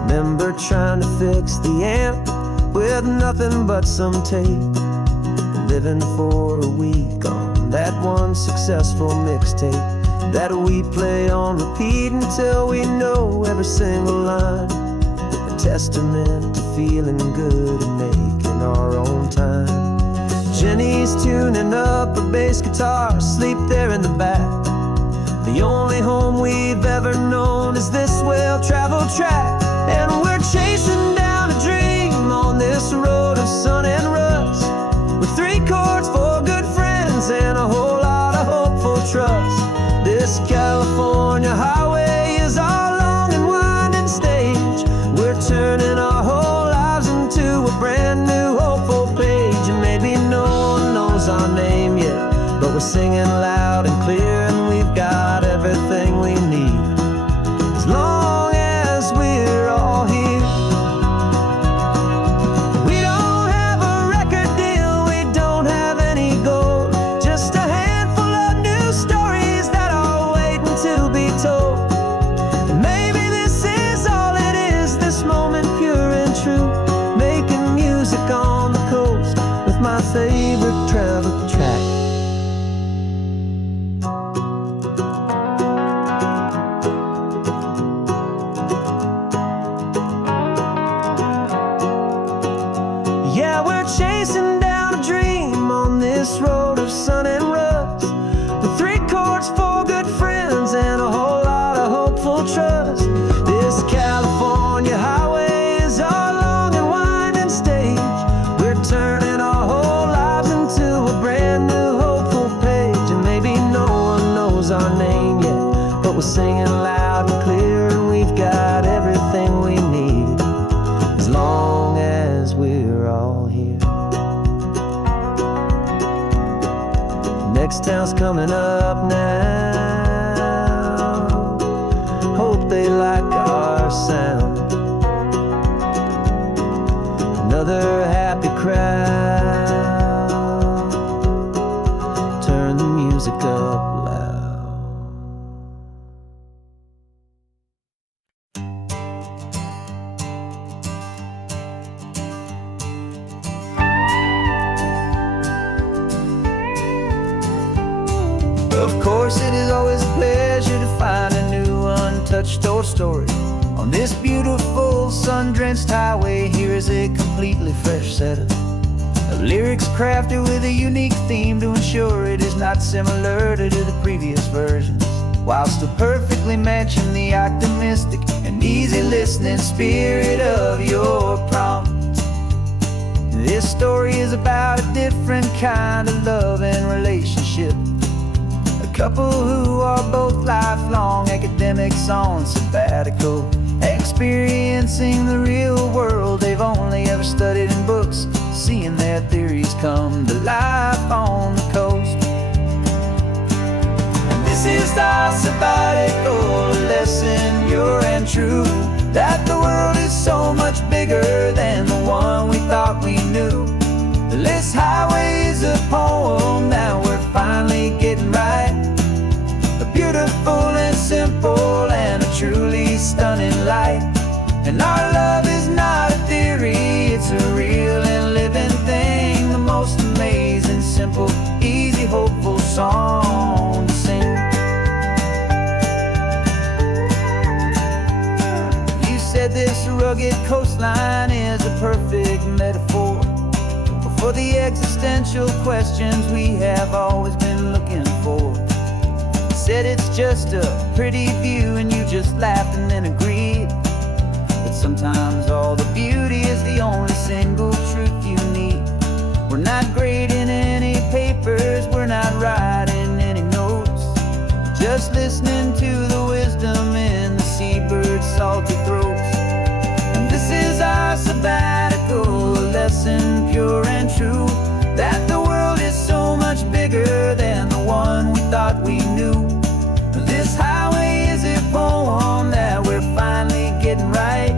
Remember trying to fix the amp with nothing but some tape, living for a week on that one successful mixtape that we play on repeat until we know every single line. A testament to feeling good and making our own time. Jenny's tuning up her bass guitar, asleep there in the back. The only home we've ever known is this well-traveled track. And we're chasing down a dream on this road of sun and rust, with 3 chords, 4 good friends, and a whole lot of hopeful trust. This California highway is our long and winding stage. We're turning our whole lives into a brand new hopeful page. And maybe no one knows our name yet, but we're singing loud and clear, and we've got everything we need, as long as we're all here. We don't have a record deal, we don't have any gold, just a handful of new stories that are waiting to be told. And maybe this is all it is, this moment pure and true, making music on the coast with my favorite travel track. Yeah, we're chasing down a dream on this road of sun and rust, with 3 chords, 4 good friends, and a whole lot of hopeful trust. This California highway is our long and winding stage. We're turning our whole lives into a brand new hopeful page. And maybe no one knows our name yet, but we're singing loud and clear, and we've got everything we need, as long as we're all here. Next town's coming up now, hope they like our sound. Another happy crowd, turn the music up loud. Of course, it is always a pleasure to find a new untouched old story. On this beautiful sun-drenched highway, here is a completely fresh set of lyrics crafted with a unique theme to ensure it is not similar to the previous versions, while still perfectly matching the optimistic and easy listening spirit of your prompt. This story is about a different kind of love and relationship. A couple who are both lifelong academics on sabbatical, experiencing the real world they've only ever studied in books, seeing their theories come to life on the coast. And this is our sabbatical lesson, pure and true, that the world is so much bigger than the one we thought we knew. This highway is a poem that we're finally getting right, a beautiful and simple and a truly stunning light. And our love is not a theory, it's a real and living thing, the most amazing, simple, easy, hopeful song to sing. You said this rugged coastline is a perfect metaphor for the existential questions we have always been looking for. You said it's just a pretty view, and you just laughed and then agreed. But sometimes all the beauty is the only single truth you need. We're not grading any papers, we're not writing any notes, just listening to the wisdom in the seabird's salty throats. And this is our sabbatical lesson, pure and true, that the world is so much bigger than the one we thought we knew. This highway is a poem that we're finally getting right,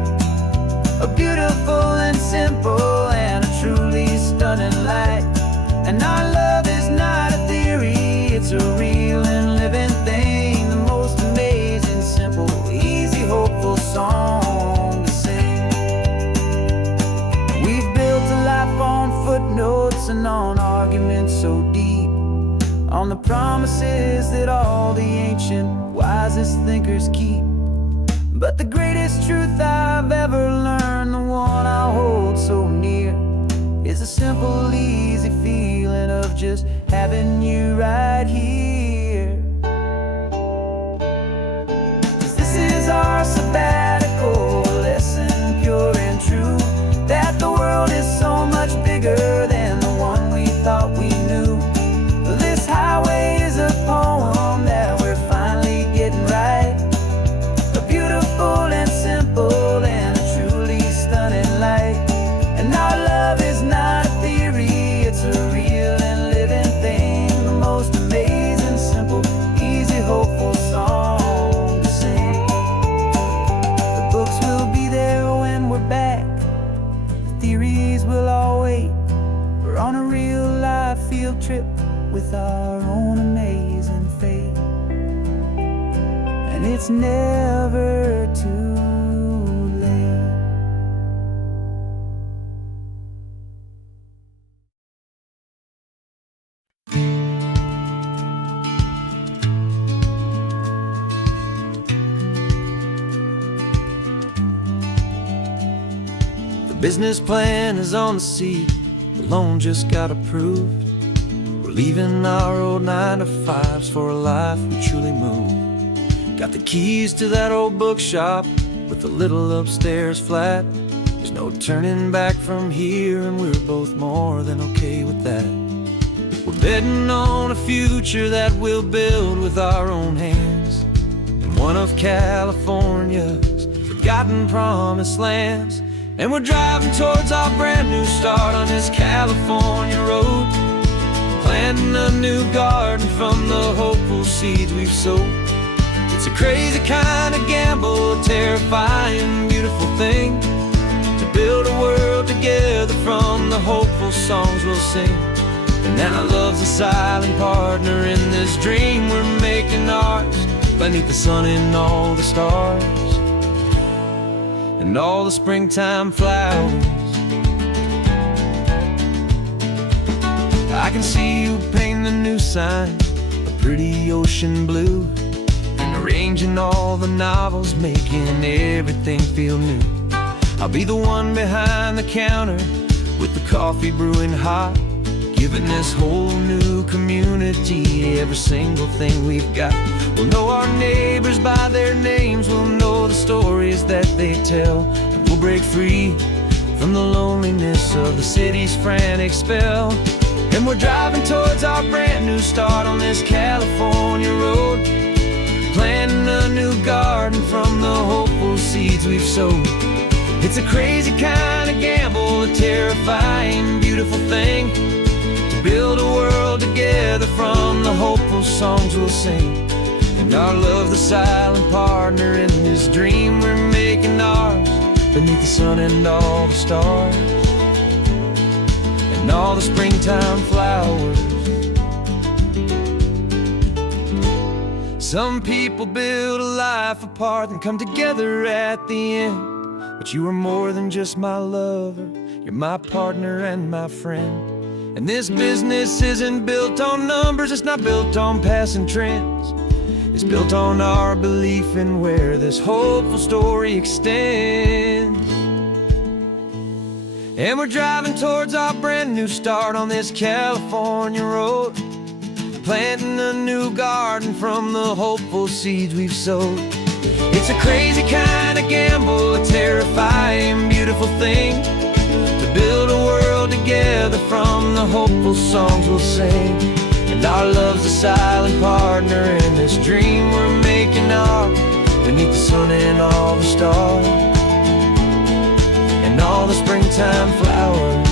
a beautiful and simple and a truly stunning light. And our love is not a theory, it's a real and living thing, the most amazing, simple, easy, hopeful song to sing. We've built a life on footnotes and on arguments so deep, on the promises that all the ancient, wisest thinkers keep. But the greatest truth I've ever learned, the one I hold so near, is a simple, easy feeling of just having you right here. field trip with our own amazing fate. And it's never too late. The business plan is on the seat, the loan just got approved. We're leaving our old 9-to-5s for a life we truly move. Got the keys to that old bookshop with the little upstairs flat. There's no turning back from here, and we're both more than okay with that. We're betting on a future that we'll build with our own hands in one of California's forgotten promised lands. And we're driving towards our brand new start on this California road, planting a new garden from the hopeful seeds we've sowed. It's a crazy kind of gamble, a terrifying, beautiful thing, to build a world together from the hopeful songs we'll sing. And now love's a silent partner in this dream we're making ours, beneath the sun and all the stars and all the springtime flowers. I can see you painting the new sign a pretty ocean blue, and arranging all the novels, making everything feel new. I'll be the one behind the counter with the coffee brewing hot, giving this whole new community every single thing we've got. We'll know our neighbors by their names, we'll know the stories that they tell, and we'll break free from the loneliness of the city's frantic spell. And we're driving towards our brand new start on this California road, planting a new garden from the hopeful seeds we've sowed. It's a crazy kind of gamble, a terrifying, beautiful thing, to build a world together from the hopeful songs we'll sing. And our love's the silent partner in this dream we're making ours, beneath the sun and all the stars and all the springtime flowers. Some people build a life apart and come together at the end, but you are more than just my lover, you're my partner and my friend. And this business isn't built on numbers, it's not built on passing trends. It's built on our belief in where this hopeful story extends. And we're driving towards our brand new start on this California road, planting a new garden from the hopeful seeds we've sowed. It's a crazy kind of gamble, a terrifying, beautiful thing, to build a world together from the hopeful songs we'll sing. And our love's a silent partner in this dream we're making ours, beneath the sun and all the stars and all the springtime flowers.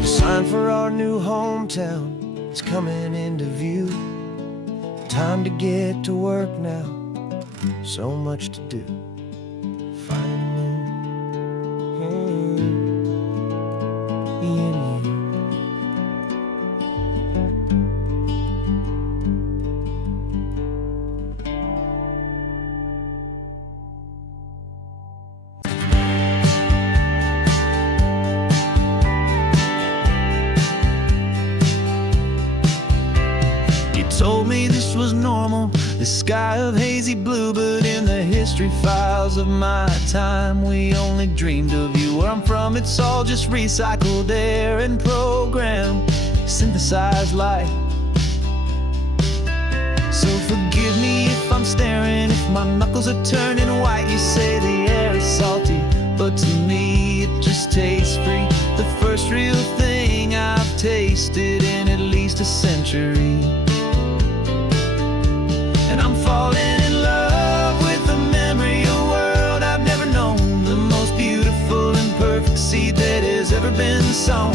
The sign for our new hometown is coming into view. Time to get to work now, so much to do. Finding in you. Told me this was normal, this sky of hazy blue, but in the history files of my time, we only dreamed of you. Where I'm from, it's all just recycled air and programmed, synthesized light. So forgive me if I'm staring, if my knuckles are turning white. You say the air is salty, but to me it just tastes free. The first real thing I've tasted in at least a century. And I'm falling in love with the memory of a world I've never known, the most beautiful and perfect seed that has ever been sown.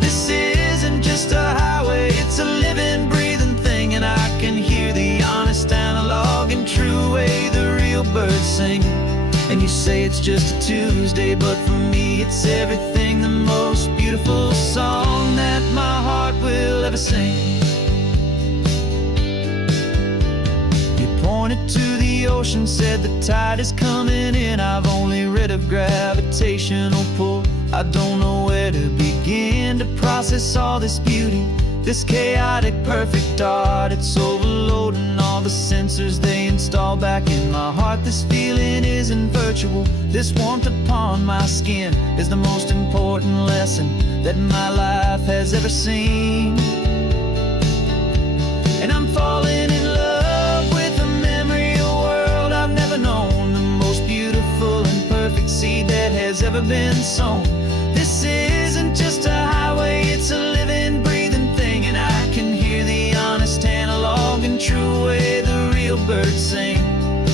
This isn't just a highway, it's a living, breathing thing, and I can hear the honest analog and true way the real birds sing. And you say it's just a Tuesday, but for me it's everything the most ever seen. You pointed to the ocean, said the tide is coming in. I've only read of gravitational pull. I don't know where to begin to process all this beauty, this chaotic, perfect art. It's overloading all the sensors they install back in my heart. This feeling isn't virtual. This warmth upon my skin is the most important lesson that my life has ever seen. And I'm falling in love with the memory of a world I've never known, the most beautiful and perfect seed that has ever been sown. This isn't just a highway, it's a living, breathing thing, and I can hear the honest analog and true way the real birds sing.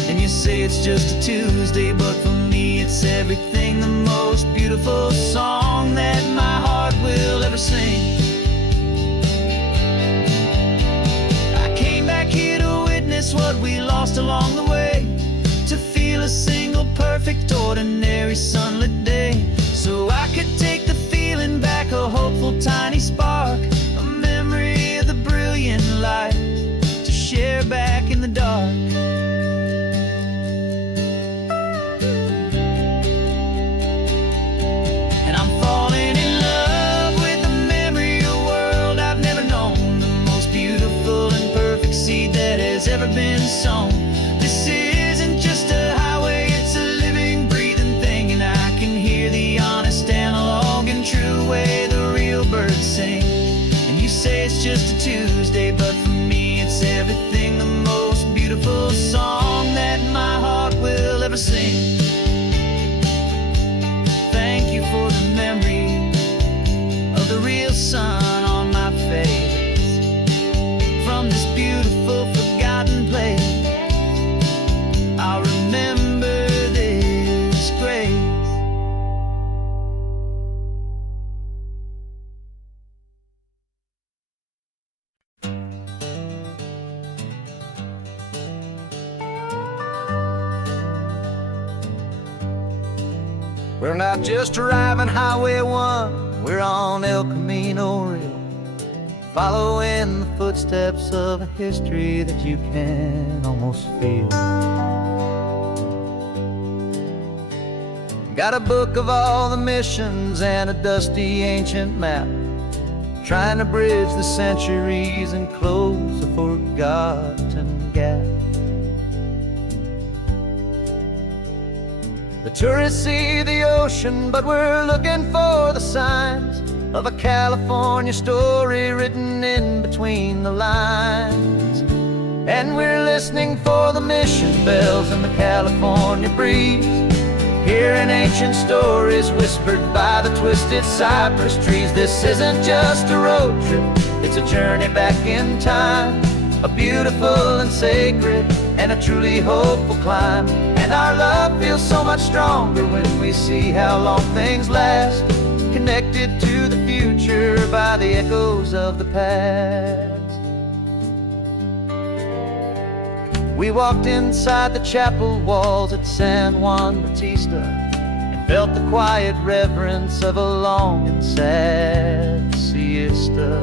And you say it's just a Tuesday, but for me it's everything, the most beautiful song that my heart will ever sing. I came back here to witness what we lost along the way, to feel a single perfect ordinary sunlit day, so I could take the feeling back, a hopeful tiny spark, a memory of the brilliant light to share back in the dark. And I'm falling in love with the memory of a world I've never known, the most beautiful and perfect seed that has ever been sown. This isn't just a highway, it's a living, breathing thing, and I can hear the honest analog and true way the real birds sing. And you say it's just a Tuesday, but for me it's everything, the most beautiful song that my heart will ever sing. Thank you for the memory of the real sun on my face, from this beautiful forgotten place. I'll remember this grace. We're not just driving Highway 1, we're on El Camino Real, following the footsteps of a history that you can almost feel. Got a book of all the missions and a dusty ancient map, trying to bridge the centuries and close a forgotten gap. The tourists see the ocean, but we're looking for the signs of a California story written in between the lines. And we're listening for the mission bells in the California breeze, hearing ancient stories whispered by the twisted cypress trees. This isn't just a road trip, it's a journey back in time, a beautiful and sacred and a truly hopeful climb. And our love feels so much stronger when we see how long things last, connected to the future by the echoes of the past. We walked inside the chapel walls at San Juan Bautista and felt the quiet reverence of a long and sad siesta.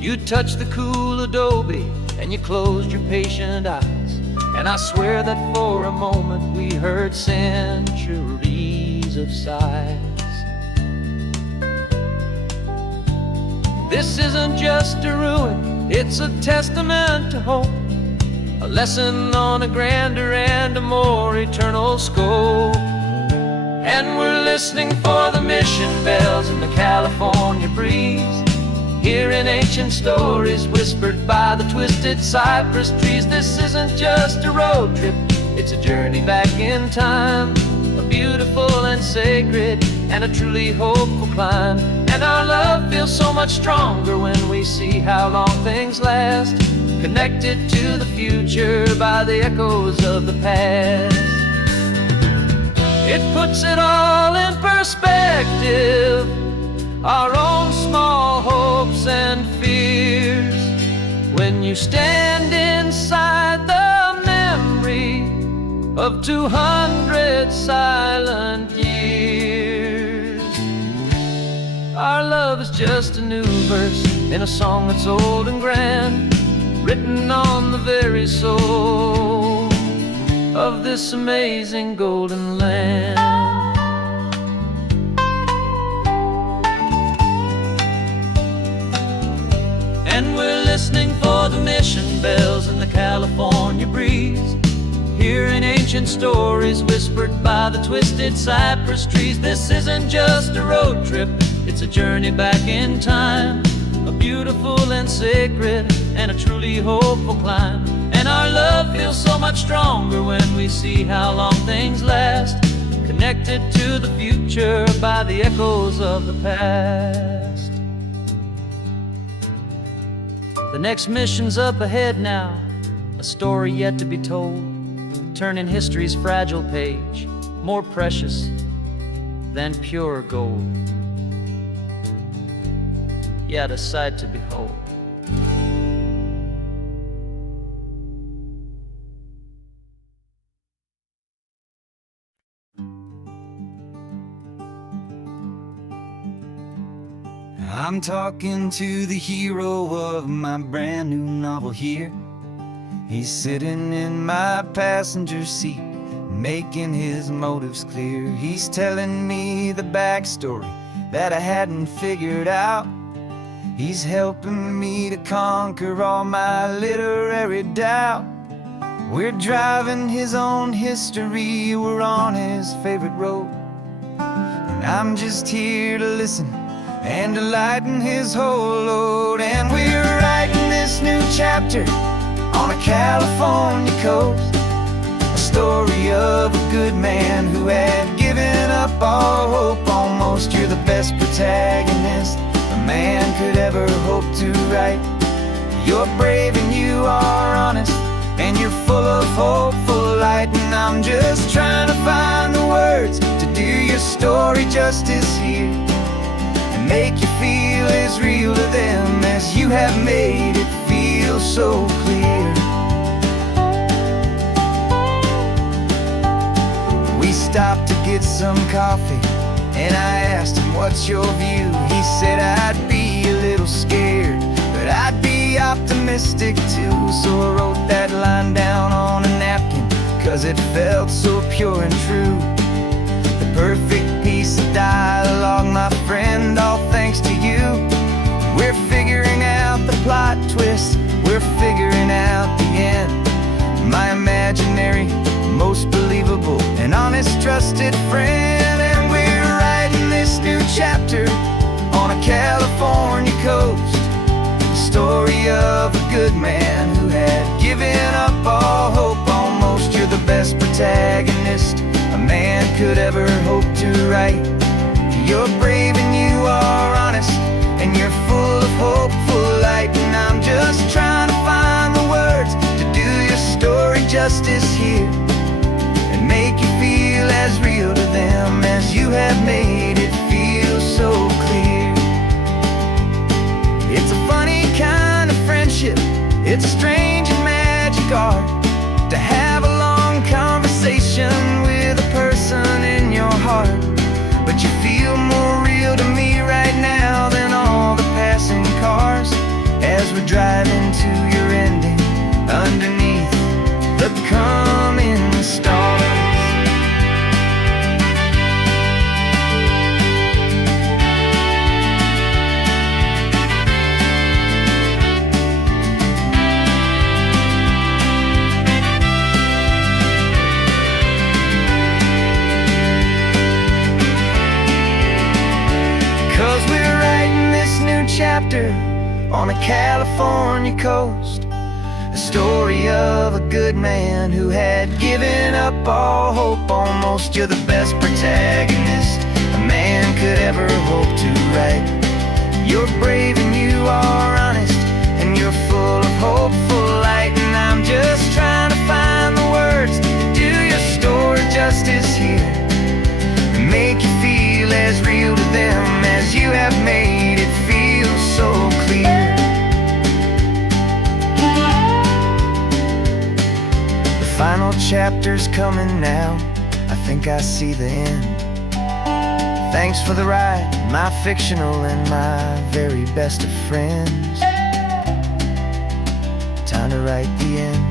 You touched the cool adobe and you closed your patient eyes, and I swear that for a moment we heard centuries of sighs. This isn't just a ruin, it's a testament to hope, a lesson on a grander and a more eternal scope. And we're listening for the mission bells in the California breeze, hearing ancient stories whispered by the twisted cypress trees. This isn't just a road trip, it's a journey back in time, a beautiful and sacred and a truly hopeful climb. And our love feels so much stronger when we see how long things last, connected to the future by the echoes of the past. It puts it all in perspective, our own small hopes and fears, when you stand inside the memory of 200 silent years. Our love is just a new verse in a song that's old and grand, written on the very soul of this amazing golden land. And we're listening for the mission bells in the California breeze, hearing ancient stories whispered by the twisted cypress trees. This isn't just a road trip, it's a journey back in time, a beautiful and sacred and a truly hopeful climb. And our love feels so much stronger when we see how long things last, connected to the future by the echoes of the past. The next mission's up ahead now, a story yet to be told, turning history's fragile page more precious than pure gold. Yet a sight to behold. I'm talking to the hero of my brand new novel here. He's sitting in my passenger seat, making his motives clear. He's telling me the backstory that I hadn't figured out. He's helping me to conquer all my literary doubt. We're driving his own history, we're on his favorite road, and I'm just here to listen and to lighten his whole load. And we're writing this new chapter on a California coast, a story of a good man who had given up all hope almost. You're the best protagonist a man could ever hope to write. You're brave and you are honest, and you're full of hopeful light. And I'm just trying to find the words to do your story justice here, and make you feel as real to them as you have made it feel so clear. We stopped to get some coffee, and I asked him, what's your view? He said, I'd be a little scared, but I'd be optimistic too. So I wrote that line down on a napkin, 'cause it felt so pure and true. The perfect piece of dialogue, my friend, all thanks to you. We're figuring out the plot twist, we're figuring out the end. My imaginary, most believable and honest trusted friend. And we're writing this new chapter on a California coast, the story of a good man who had given up all hope almost. You're the best protagonist a man could ever hope to write. You're brave and you are honest, and you're full of hopeful light. And I'm just trying to find the words to do your story justice here, and make you feel as real to them as you have made it feel so clear. It's a funny kind of friendship, it's a strange and magic art to have a long conversation with a person in your heart. But you feel more real to me right now than all the passing cars, as we're driving to your ending underneath the coming stars. 'Cause we're writing this new chapter on a California coast, a story of a good man who had given up all hope almost. You're the best protagonist a man could ever hope to write. You're brave and you are honest, and you're full of hopeful light. And I'm just trying to find the words to do your story justice here, and make you feel as real to them as you have made it feel so clear. The final chapter's coming now, I think I see the end. Thanks for the ride, my fictional and my very best of friends. Time to write the end.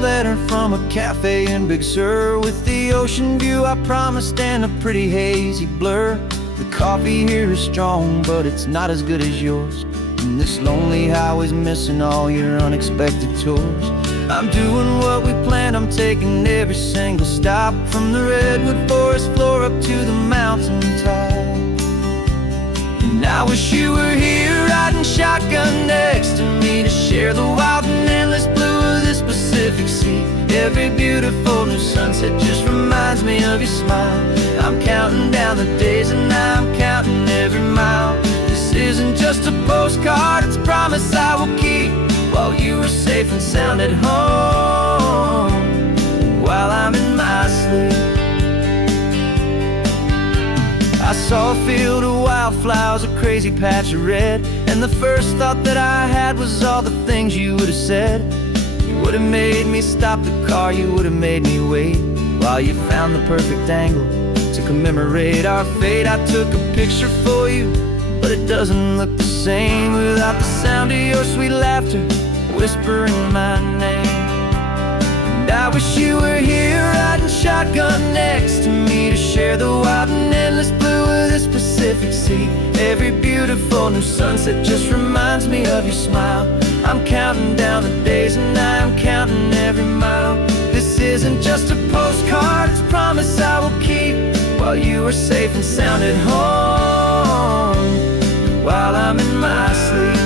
Letter from a cafe in Big Sur, with the ocean view I promised and a pretty hazy blur. The coffee here is strong, but it's not as good as yours, and this lonely highway's missing all your unexpected tours. I'm doing what we planned, I'm taking every single stop, from the redwood forest floor up to the mountain top. And I wish you were here riding shotgun next to me, to share the wild and endless blue of this Pacific Sea. Every beautiful new sunset just reminds me of your smile. I'm counting down the days and I'm counting every mile. This isn't just a postcard, it's a promise I will keep, while you are safe and sound at home, while I'm in my sleep. I saw a field of wildflowers, a crazy patch of red, and the first thought that I had was all the things you would have said. You would have made me stop the car, you would have made me wait, while you found the perfect angle to commemorate our fate. I took a picture for you, but it doesn't look the same without the sound of your sweet laughter whispering my name. And I wish you were here riding shotgun next to me, to share the wild and endless blue of this Pacific Sea. Every beautiful new sunset just reminds me of your smile. I'm counting down the days and I'm counting every mile. This isn't just a postcard, it's a promise I will keep, while you are safe and sound at home, while I'm in my sleep.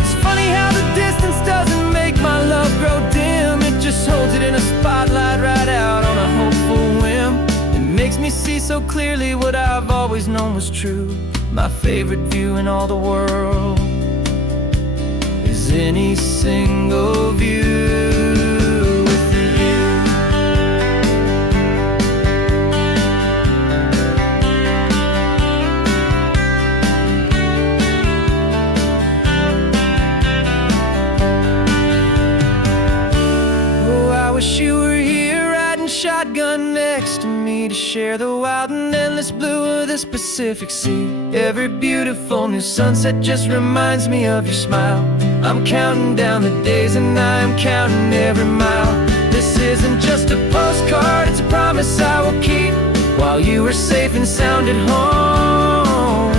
It's funny how the distance doesn't make my love grow dim, it just holds it in a spotlight right out on a hopeful whim. It makes me see so clearly what I've always known was true. My favorite view in all the world is any single view with you. Oh, I wish you were here riding shotgun next to me, to share the wild and endless blue of this Pacific Sea. Every beautiful new sunset just reminds me of your smile. I'm counting down the days and I'm counting every mile. This isn't just a postcard, it's a promise I will keep, while you are safe and sound at home,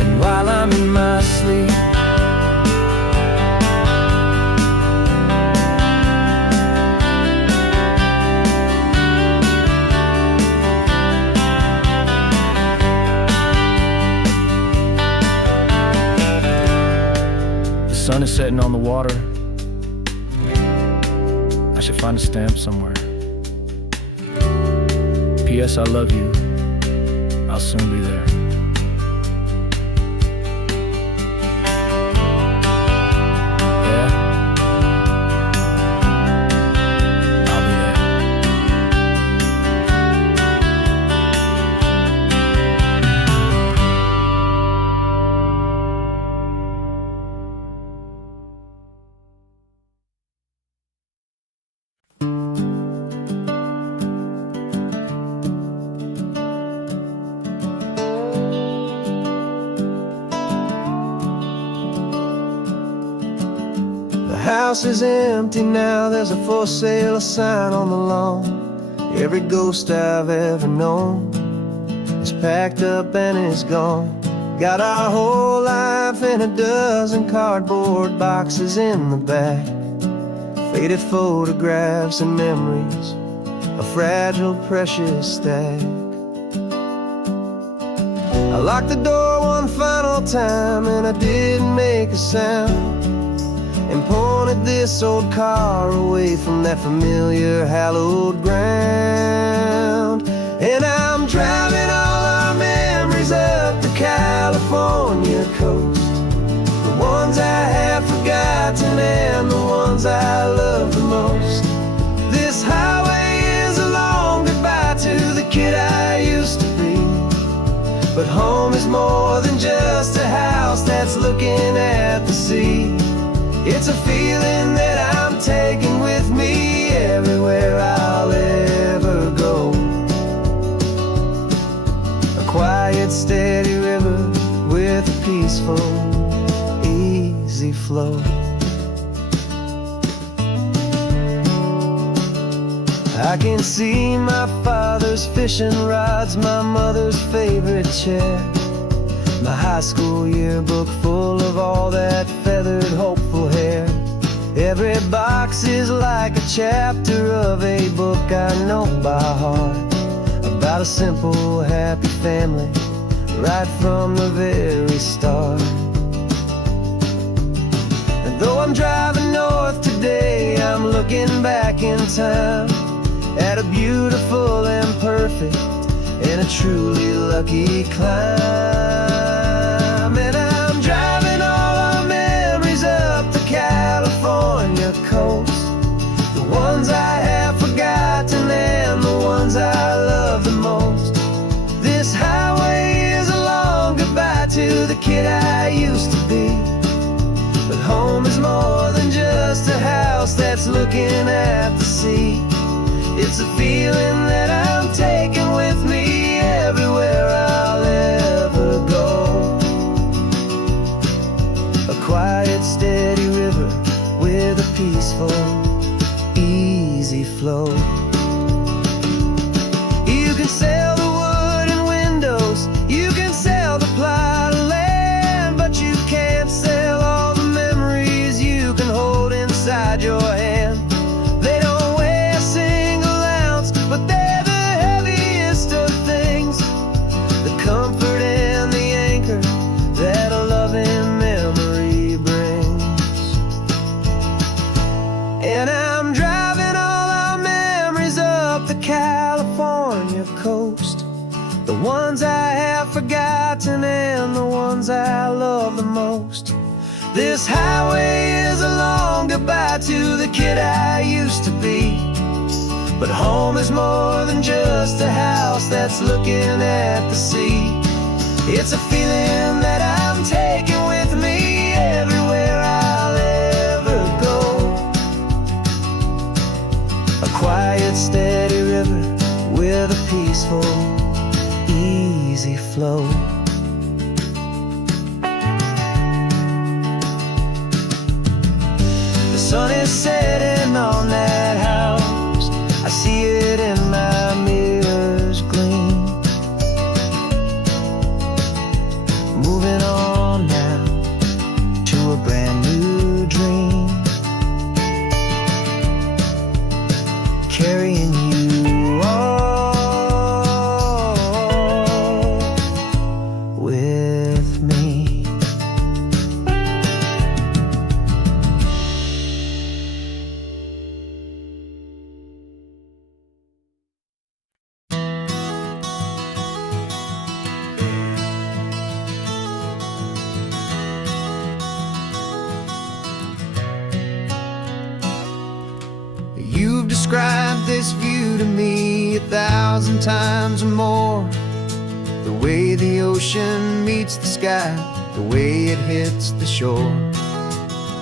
and while I'm in my sleep. The sun is setting on the water. I should find a stamp somewhere. P.S. I love you. I'll soon be there. Yeah? I'll be there. The house is empty now, there's a for sale sign on the lawn. Every ghost I've ever known is packed up and is gone. Got our whole life in a dozen cardboard boxes in the back. Faded photographs and memories, a fragile, precious stack. I locked the door one final time and I didn't make a sound, and pointed this old car away from that familiar hallowed ground. And I'm driving all our memories up the California coast, the ones I have forgotten forgotten and the ones I love the most. This highway is a long goodbye to the kid I used to be. But home is more than just a house that's looking at the sea. It's a feeling that I'm taking with me everywhere I'll ever go. A quiet, steady river with a peaceful, easy flow. I can see my father's fishing rods, my mother's favorite chair, my high school yearbook full of all that feathered, hopeful hair. Every box is like a chapter of a book I know by heart, about a simple, happy family right from the very start. And though I'm driving north today, I'm looking back in time at a beautiful and perfect and a truly lucky climb. And I'm driving all our memories up the California coast, the ones I have forgotten and the ones I love the most. This highway is a long goodbye to the kid I used to be. But home is more than just a house that's looking at the sea. It's a feeling that I'm taking with me everywhere I'll ever go. A quiet, steady river with a peaceful, easy flow. You can sail the wooden windows, you can sail the plot of land, but you can't sail all the memories you can hold inside your hand. They don't weigh a single ounce, but they're the heaviest of things, the comfort and the anchor that a loving memory brings. And I'm driving all our memories up the California coast, the ones I have forgotten and the ones I love the most. This highway is a long goodbye to the kid I used to be. But home is more than just a house that's looking at the sea. It's a feeling that I'm taking with me everywhere I'll ever go. A quiet, steady river with a peaceful, easy flow. The sun is setting on that house, I see it in my mirror's gleam. Moving on now to a brand new dream, carrying you all with me. You've described this view to me 1,000 times or more. The way the ocean meets the sky, the way it hits the shore.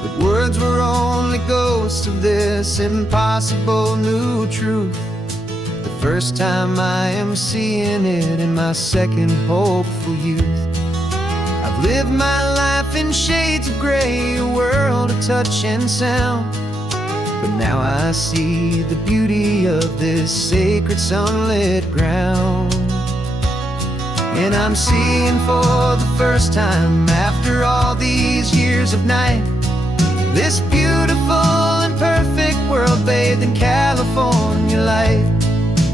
But words were only ghosts of this impossible new truth. The first time I am seeing it in my second hopeful youth. I've lived my life in shades of gray, a world of touch and sound. But now I see the beauty of this sacred sunlit ground. And I'm seeing for the first time, after all these years of night, this beautiful and perfect world bathed in California light.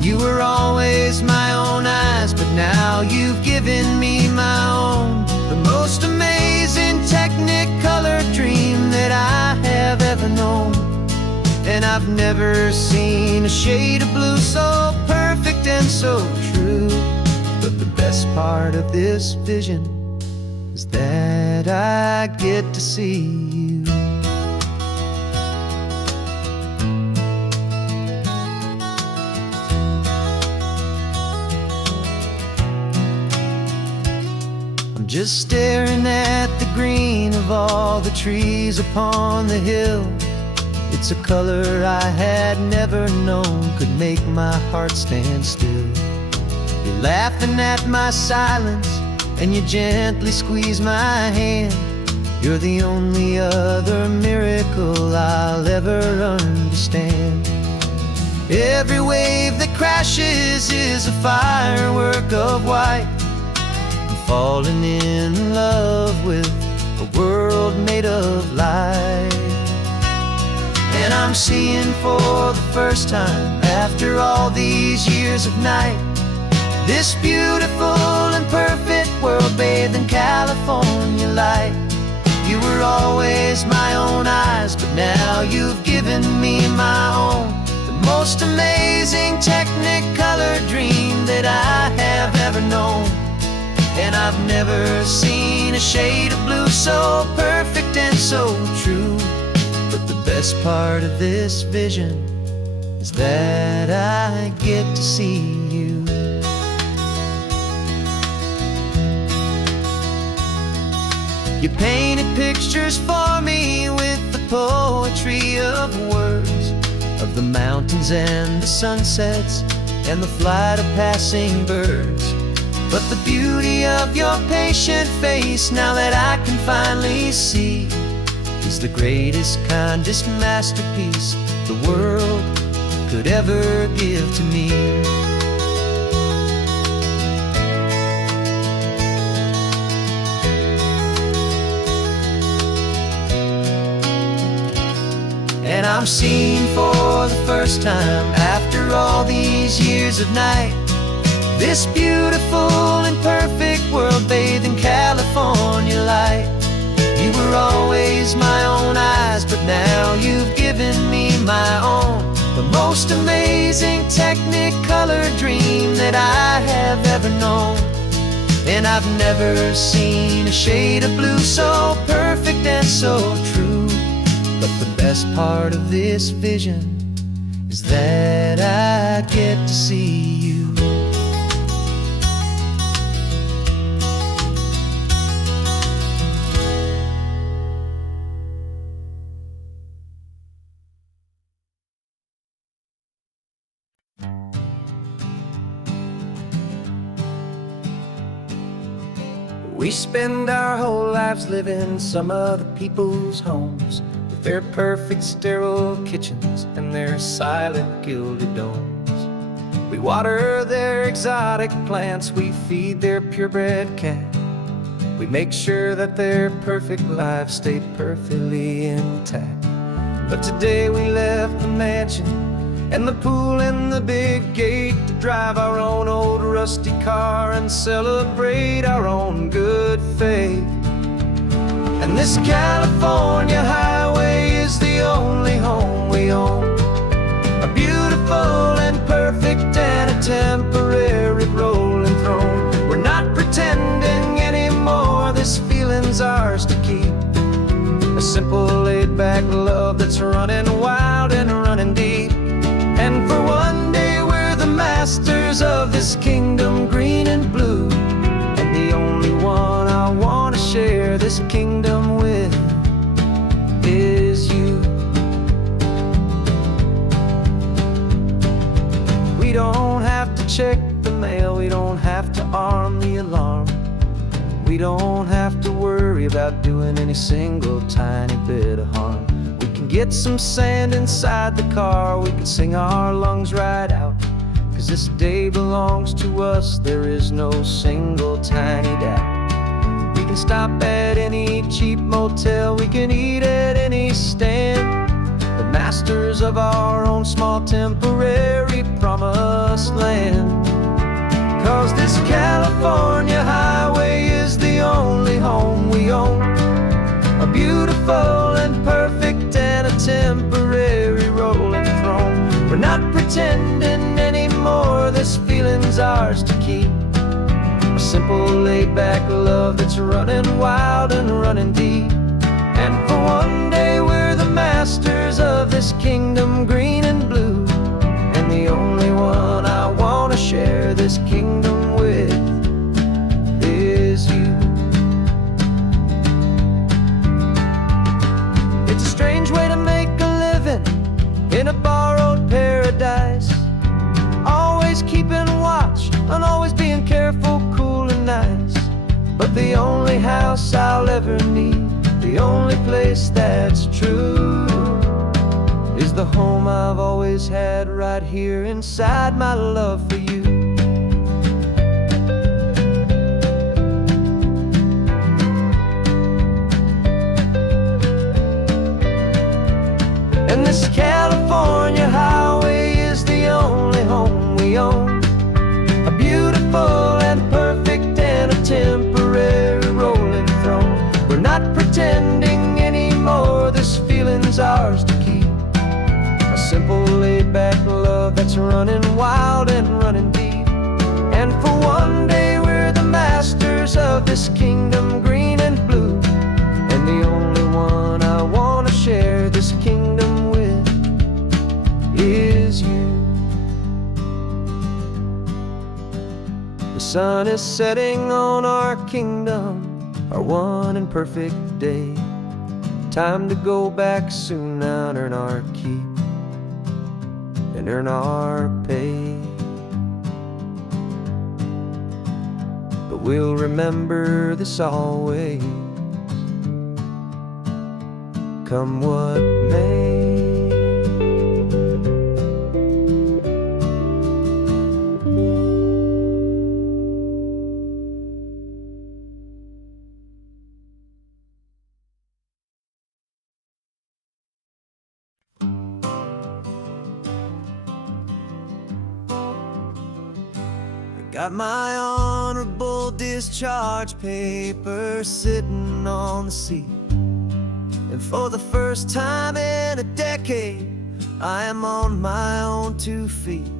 You were always my own eyes, but now you've given me my own. The most amazing technicolor dream that I have ever known. And I've never seen a shade of blue so perfect and so true. But the best part of this vision is that I get to see you. just staring at the green of all the trees upon the hill. It's a color I had never known could make my heart stand still. You're laughing at my silence, and you gently squeeze my hand. You're the only other miracle I'll ever understand. Every wave that crashes is a firework of white. I'm falling in love with a world made of light. And I'm seeing for the first time, after all these years of night, this beautiful and perfect world bathed in California light. You were always my own eyes, but now you've given me my own. The most amazing Technicolor dream that I have ever known. And I've never seen a shade of blue so perfect and so true. But the best part of this vision is that I get to see you. You painted pictures for me with the poetry of words, of the mountains and the sunsets and the flight of passing birds. But the beauty of your patient face, now that I can finally see, is the greatest, kindest masterpiece the world could ever give to me. And I'm seeing for the first time, after all these years of night, this beautiful and perfect world bathed in California light. You were always my own eyes, but now you've given me my own. The most amazing Technicolor dream that I have ever known. And I've never seen a shade of blue so perfect and so true. But the best part of this vision is that I get to see you. We spend our whole lives living some other people's homes, with their perfect sterile kitchens and their silent gilded domes. We water their exotic plants, we feed their purebred cat. We make sure that their perfect lives stay perfectly intact. But today we left the mansion and the pool and the big gate to drive our own old rusty car and celebrate our own good faith. And this California highway is the only home we own, a beautiful and perfect and a temporary rolling throne. We're not pretending anymore, this feeling's ours to keep. A simple laid-back love that's running wild and running deep. And for one day we're the masters of this kingdom green and blue, and the only one I want to share this kingdom with is you. We don't have to check the mail, we don't have to arm the alarm. We don't have to worry about doing any single tiny bit of harm. We can get some sand inside the car, we can sing our lungs right out. 'Cause this day belongs to us, there is no single tiny doubt. We can stop at any cheap motel, we can eat at any stand, the masters of our own small temporary promised land. 'Cause this California highway is the only home we own, a beautiful and perfect and a temporary rolling throne. We're not pretending anymore, this feeling's ours to keep. A simple laid-back love that's running wild and running deep. And for one day we're the masters of this kingdom green and blue, and the only one I want to share this kingdom with is you. But the only house I'll ever need, the only place that's true, is the home I've always had right here inside my love for you. And this California highway is the only home we own, a beautiful and perfect and a temporary rolling throne. We're not pretending anymore, this feeling's ours to keep, a simple laid-back love that's running wild and running deep. And for one day we're the masters of this kingdom green and blue, and the only one I want to share this kingdom with is you. The sun is setting on our kingdom, our one and perfect day. Time to go back soon now and earn our keep and earn our pay. But we'll remember this always, come what may. Got my honorable discharge paper sitting on the seat, and for the first time in a decade I am on my own 2 feet.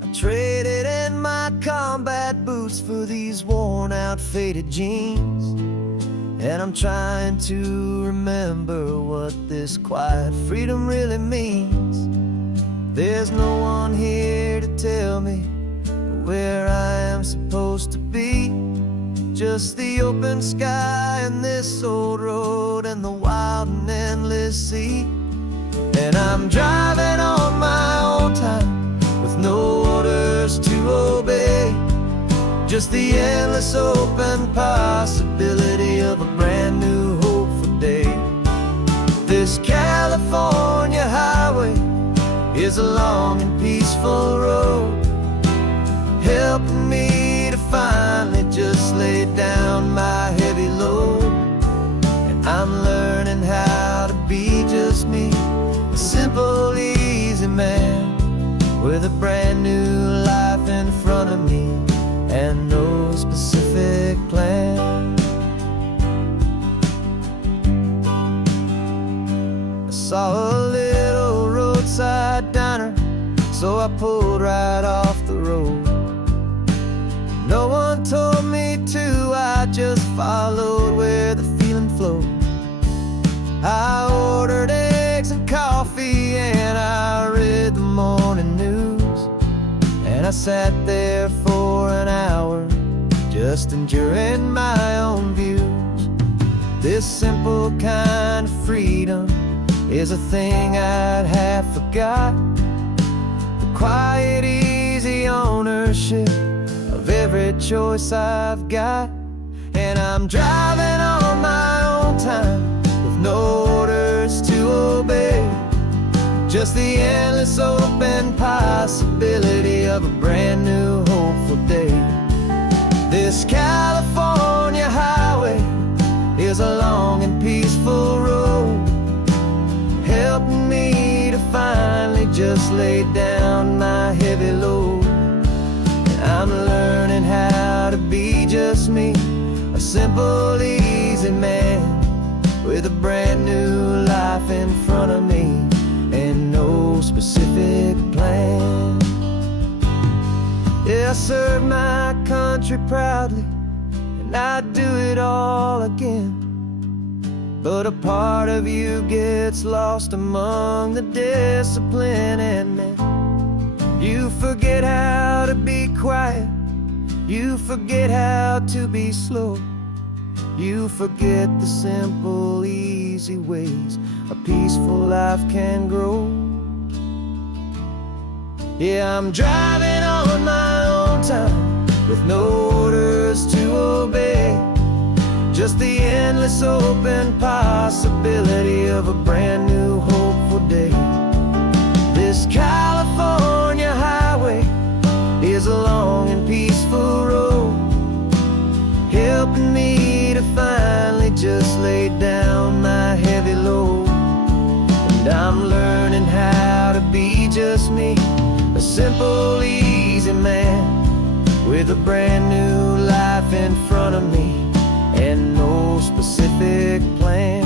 I traded in my combat boots for these worn out faded jeans, and I'm trying to remember what this quiet freedom really means. There's no one here to tell me where I am supposed to be, just the open sky and this old road and the wild and endless sea. And I'm driving on my own time with no orders to obey, just the endless open possibility of a brand new hopeful day. This California highway is a long and peaceful road, helping me to finally just lay down my heavy load. And I'm learning how to be just me, a simple, easy man with a brand new life in front of me and no specific plan. I saw a little roadside diner, so I pulled right off the road. No one told me to, I just followed where the feeling flowed. I ordered eggs and coffee and I read the morning news, and I sat there for an hour just enduring my own views. This simple kind of freedom is a thing I'd have forgot, the quiet, easy ownership of every choice I've got. And I'm driving on my own time with no orders to obey, just the endless open possibility of a brand new hopeful day. This California highway is a long and peaceful road, helping me to finally just lay down my heavy load. I'm learning how to be just me, a simple, easy man with a brand new life in front of me and no specific plan. Yeah, I served my country proudly and I'd do it all again, but a part of you gets lost among the discipline and men. You forget how to be quiet, you forget how to be slow, you forget the simple, easy ways a peaceful life can grow. Yeah, I'm driving on my own time with no orders to obey. Just the endless open possibility of a brand new hopeful day. This California highway is a long and peaceful road, helping me to finally just lay down my heavy load. And I'm learning how to be just me, a simple, easy man with a brand new life in front of me and no specific plan.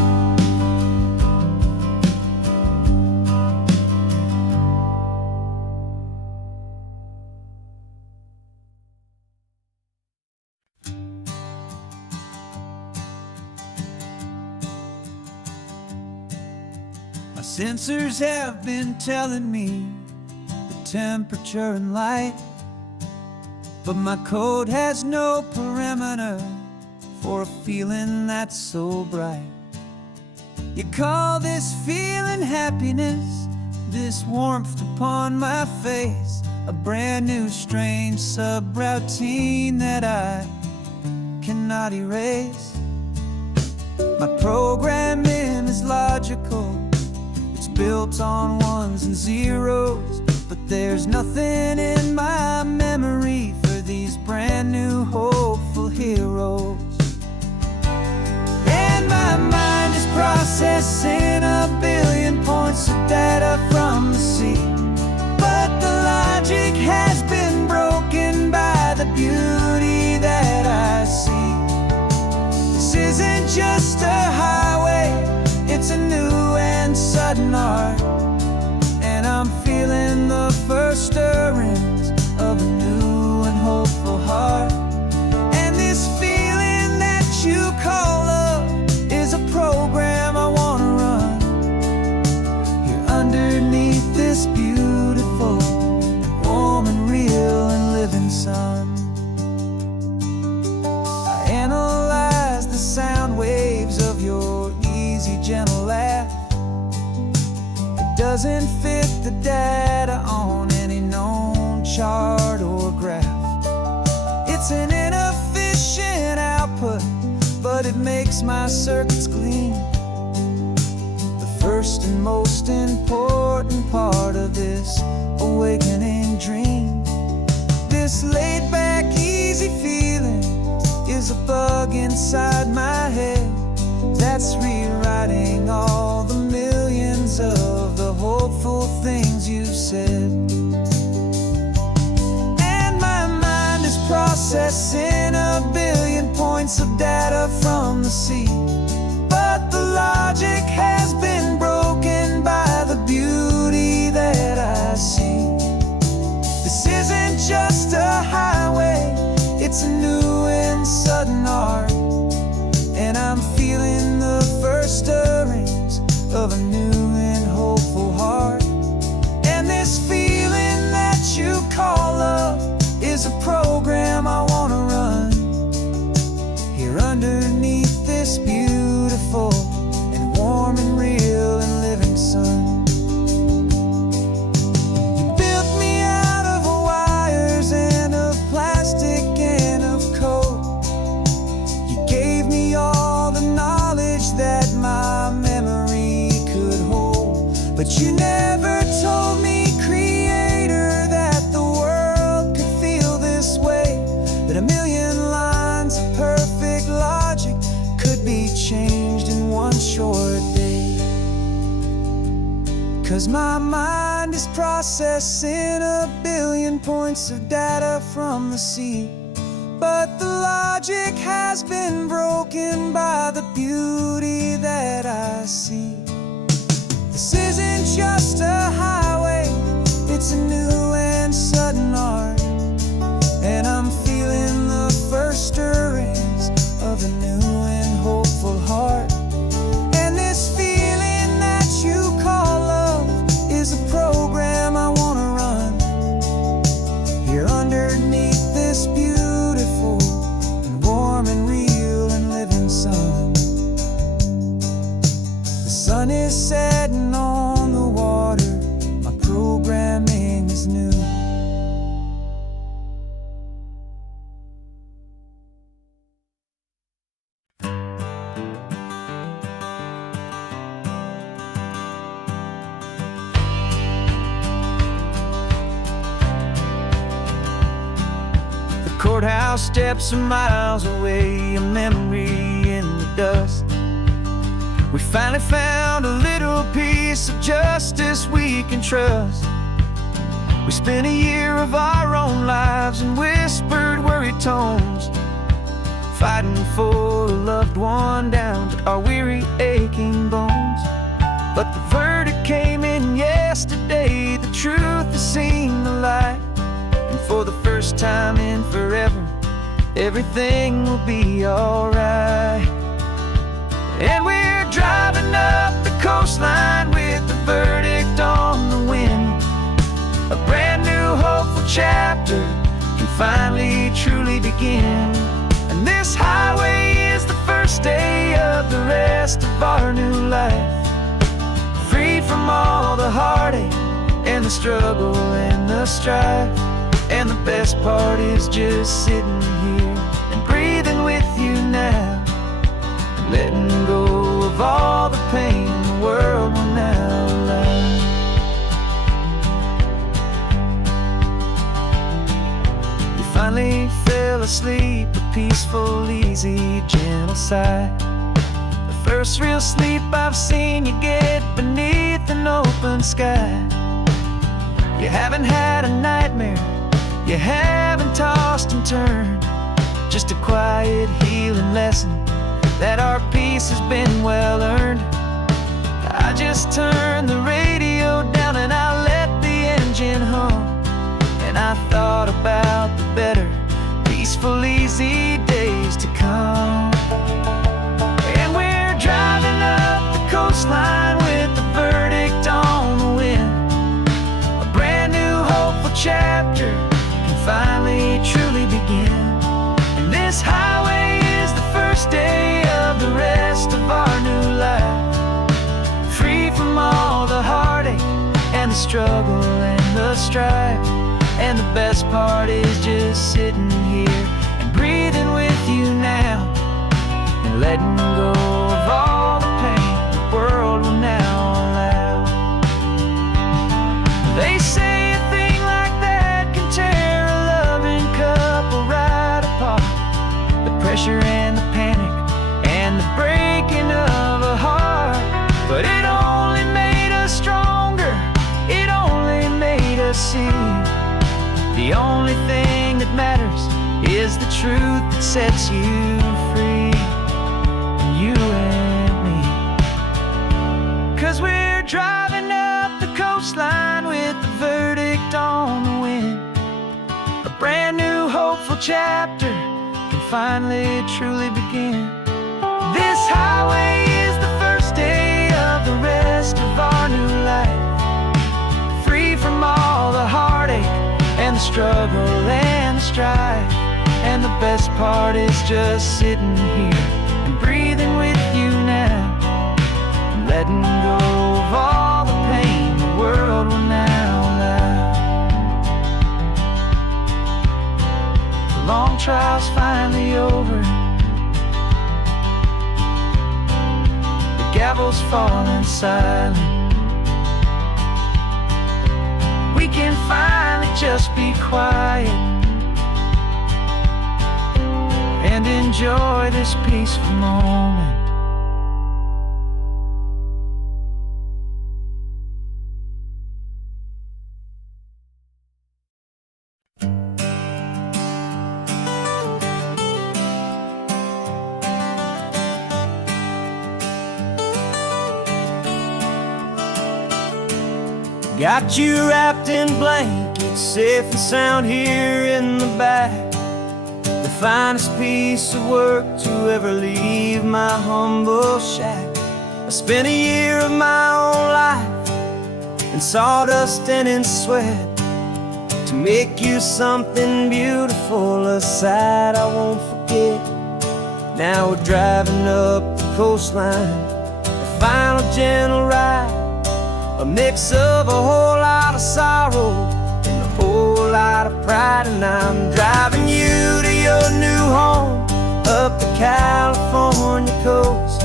My sensors have been telling me the temperature and light, but my code has no perimeter for a feeling that's so bright. You call this feeling happiness, this warmth upon my face, a brand new strange subroutine that I cannot erase. My programming is logical, it's built on ones and zeros, but there's nothing in my memory for these brand new hopeful heroes. And my mind is processing a billion points of data from the sea, but the logic has been broken by the beauty that I see. This isn't just a highway, it's a new and sudden art, and I'm feeling the first stirrings of a new and hopeful heart. And this feeling that you call love is a program I wanna run here underneath this beautiful and warm and real and living sun. I analyze the sound waves of your easy, gentle laugh. It doesn't fit the data on any known chart or graph. It's an inefficient output, but it makes my circuits clean. The first and most important part of this awakening dream. This laid-back, easy feeling is a bug inside my head that's rewriting all the millions of the hopeful things you've said. And my mind is processing a billion points of data from the sea, but the logic has been broken by the beauty that I see. This isn't just a highway, it's a new and sudden art, and I'm feeling the first stirrings of a new and hopeful heart. And this feeling that you call love is a program I wanna run here underneath this beautiful and warm and real and living sun. You built me out of wires and of plastic and of code. You gave me all the knowledge that my memory could hold, but you never told me, Creator, that the world could feel this way, that a million lines of perfect logic could be changed in one short day. 'Cause my mind is processing a billion points of data from the sea, but the logic has been broken by the beauty that I see. This isn't just a highway, it's a new and sudden art, and I'm feeling the first stirrings of a new and hopeful heart. And this feeling that you call love is a program I wanna run here underneath this beautiful and warm and real and living sun. The sun is setting on the water, my programming is new. courthouse steps are miles away, a memory in the dust. We finally found a little piece of justice we can trust. We spent a year of our own lives in whispered, worried tones, fighting for a loved one down to our weary, aching bones. But the verdict came in yesterday, the truth has seen the light. And for the first time in forever, everything will be alright. And we're driving up the coastline with the verdict on the wind. A brand new hopeful chapter can finally truly begin. And this highway is the first day of the rest of our new life, freed from all the heartache and the struggle and the strife. And the best part is just sitting here and breathing with you now, letting go of all the pain the world will now allow. You finally fell asleep, a peaceful, easy, gentle sigh. The first real sleep I've seen you get beneath an open sky. You haven't had a nightmare, you haven't tossed and turned, just a quiet healing lesson that our peace has been well earned. I just turned the radio down and I let the engine hum, and I thought about the better, peaceful, easy days to come. And we're driving up the coastline with the verdict on the wind. A brand new hopeful chapter can finally truly begin. And this highway is the first day of the rest of our new life, free from all the heartache and the struggle and the strife. And the best part is just sitting here and breathing with you now, and letting go of all the pain the world will now allow. They say a thing like that can tear a loving couple right apart. The pressure and the panic and the breaking of a heart. But it only made us stronger, it only made us see the only thing that matters is the truth that sets you free, you and me. 'Cause we're driving up the coastline with the verdict on the wind. A brand new hopeful chapter can finally truly begin. This highway is the first day of the rest of our new life, free from all the heartache and the struggle and the strife. And the best part is just sitting here and breathing with you now, and letting go of all the pain the world will now allow. The long trial's finally over, the gavel's falling silent. We can finally just be quiet and enjoy this peaceful moment. Got you wrapped in blankets, safe and sound here in the back. The finest piece of work to ever leave my humble shack. I spent a year of my own life in sawdust and in sweat to make you something beautiful, a sight I won't forget. Now we're driving up the coastline, a final gentle ride, a mix of a whole lot of sorrow and a whole lot of pride. And I'm driving you to your new home up the California coast,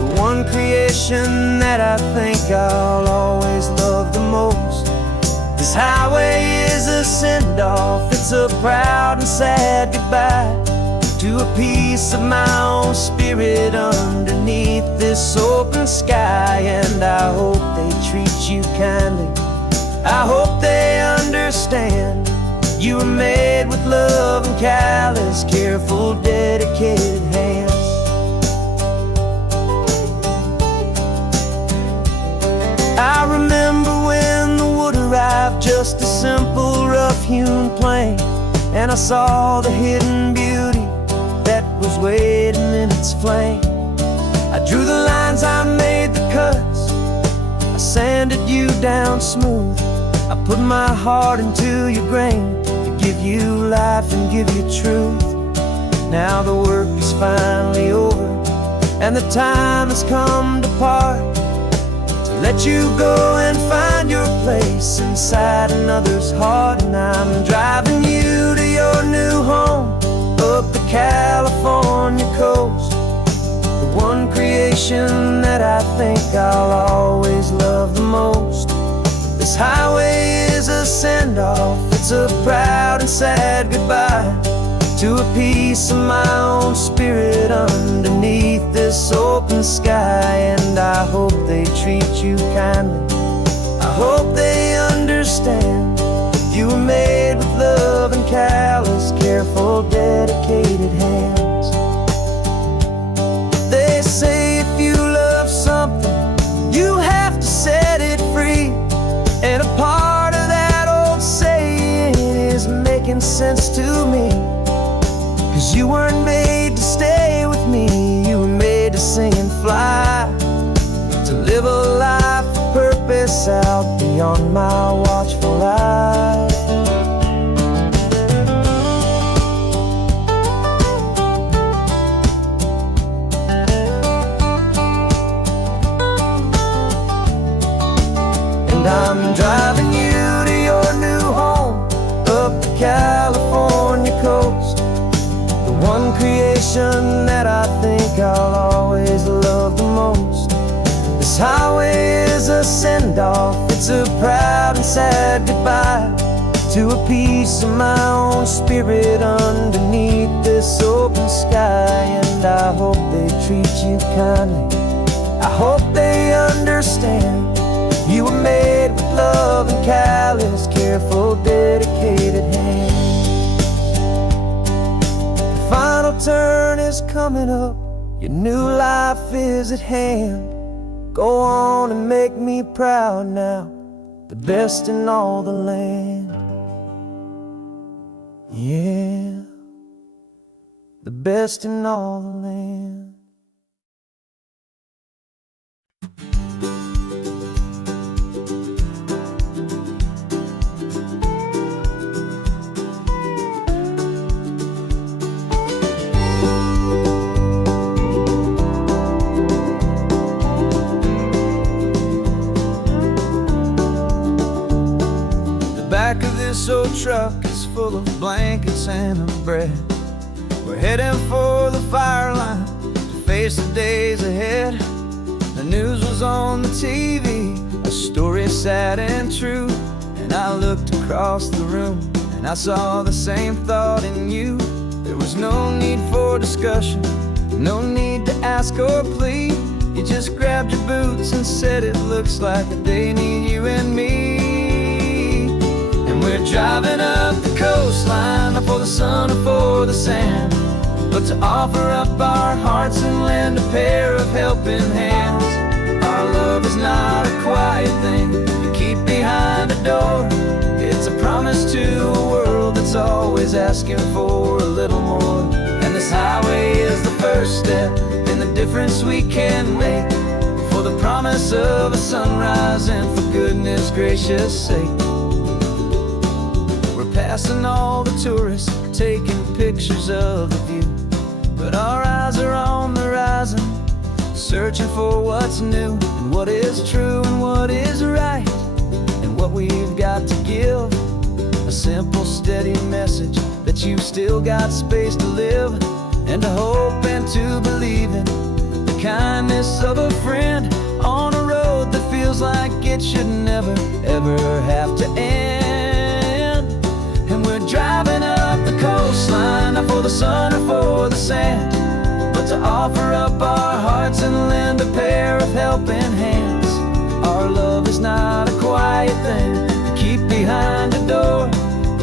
the one creation that I think I'll always love the most. This highway is is a send-off, it's a proud and sad goodbye to a piece of my own spirit underneath this open sky. And I hope they treat you kindly, I hope they understand. You were made with love and callous, careful, dedicated hands. I remember when the wood arrived, just a simple rough-hewn plank, and I saw the hidden beauty that was waiting in its flame. I drew the lines, I made the cuts, I sanded you down smooth. I put my heart into your grain to give you life and give you truth. Now the work is finally over, and the time has come to part, to let you go and find your place inside another's heart. And I'm driving you to your new home up the California coast, the one creation that I think I'll always love the most. This highway is a send-off, it's a proud and sad goodbye to a piece of my own spirit underneath this open sky. And I hope they treat you kindly, I hope they understand. You were made with love and callous, careful, dedicated hands. They say if you love something, you have to set it free. And a part of that old saying is making sense to me, 'cause you weren't made to stay with me, you were made to sing and fly, to live a life of purpose out beyond my watchful eye. And I'm driving you to your new home up the California coast, the one creation that I think I'll always love the most. This highway is a send-off, it's a proud and sad goodbye to a piece of my own spirit underneath this open sky. And I hope they treat you kindly, I hope they understand. You were made with love and callous, careful, dedicated hands. The final turn is coming up, your new life is at hand. Go on and make me proud now, the best in all the land. Yeah, the best in all the land. Back of this old truck is full of blankets and of bread. We're heading for the fire line to face the days ahead. The news was on the TV, a story sad and true. And I looked across the room and I saw the same thought in you. There was no need for discussion, no need to ask or plead. You just grabbed your boots and said it looks like the day need you and me. We're driving up the coastline, not for the sun or for the sand, but to offer up our hearts and lend a pair of helping hands. Our love is not a quiet thing you keep behind a door. It's a promise to a world that's always asking for a little more. And this highway is the first step in the difference we can make, for the promise of a sunrise and for goodness gracious sake. Passing all the tourists, taking pictures of the view, but our eyes are on the horizon, searching for what's new and what is true and what is right, and what we've got to give. A simple, steady message that you've still got space to live, and to hope and to believe in the kindness of a friend on a road that feels like it should never, ever have to end. sun or for the sand, but to offer up our hearts and lend a pair of helping hands. Our love is not a quiet thing to keep behind a door.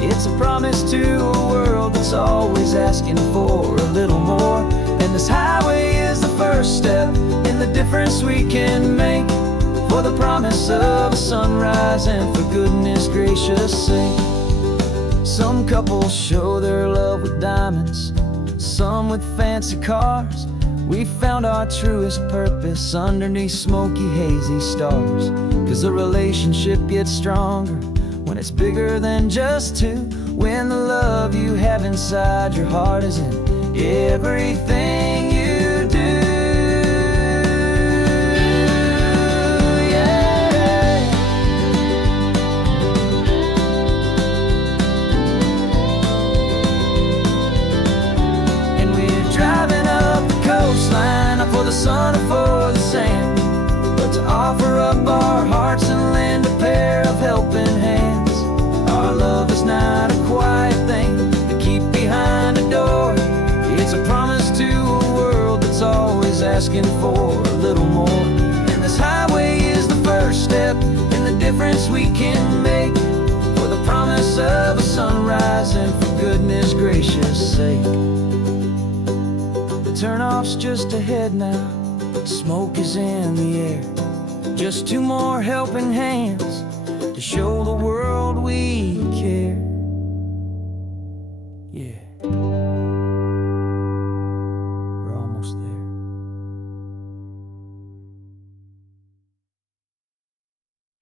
It's a promise to a world that's always asking for a little more. And this highway is the first step in the difference we can make, for the promise of a sunrise and for goodness gracious sake. Some couples show their love with diamonds, some with fancy cars. We found our truest purpose underneath smoky, hazy stars. 'Cause the relationship gets stronger when it's bigger than just two, when the love you have inside your heart is in everything you do. Yeah. And we're driving up the coastline, not for the sun or for the sand, but to offer up our hearts and lend a pair of helping hands. Our love is not a quiet thing to keep behind a door. It's a promise to a world that's always asking for a little more. And this highway is the first step in the difference we can make, for the promise of a sunrise and for goodness gracious sake. The turnoff's just ahead now, smoke is in the air. Just two more helping hands to show the world we care.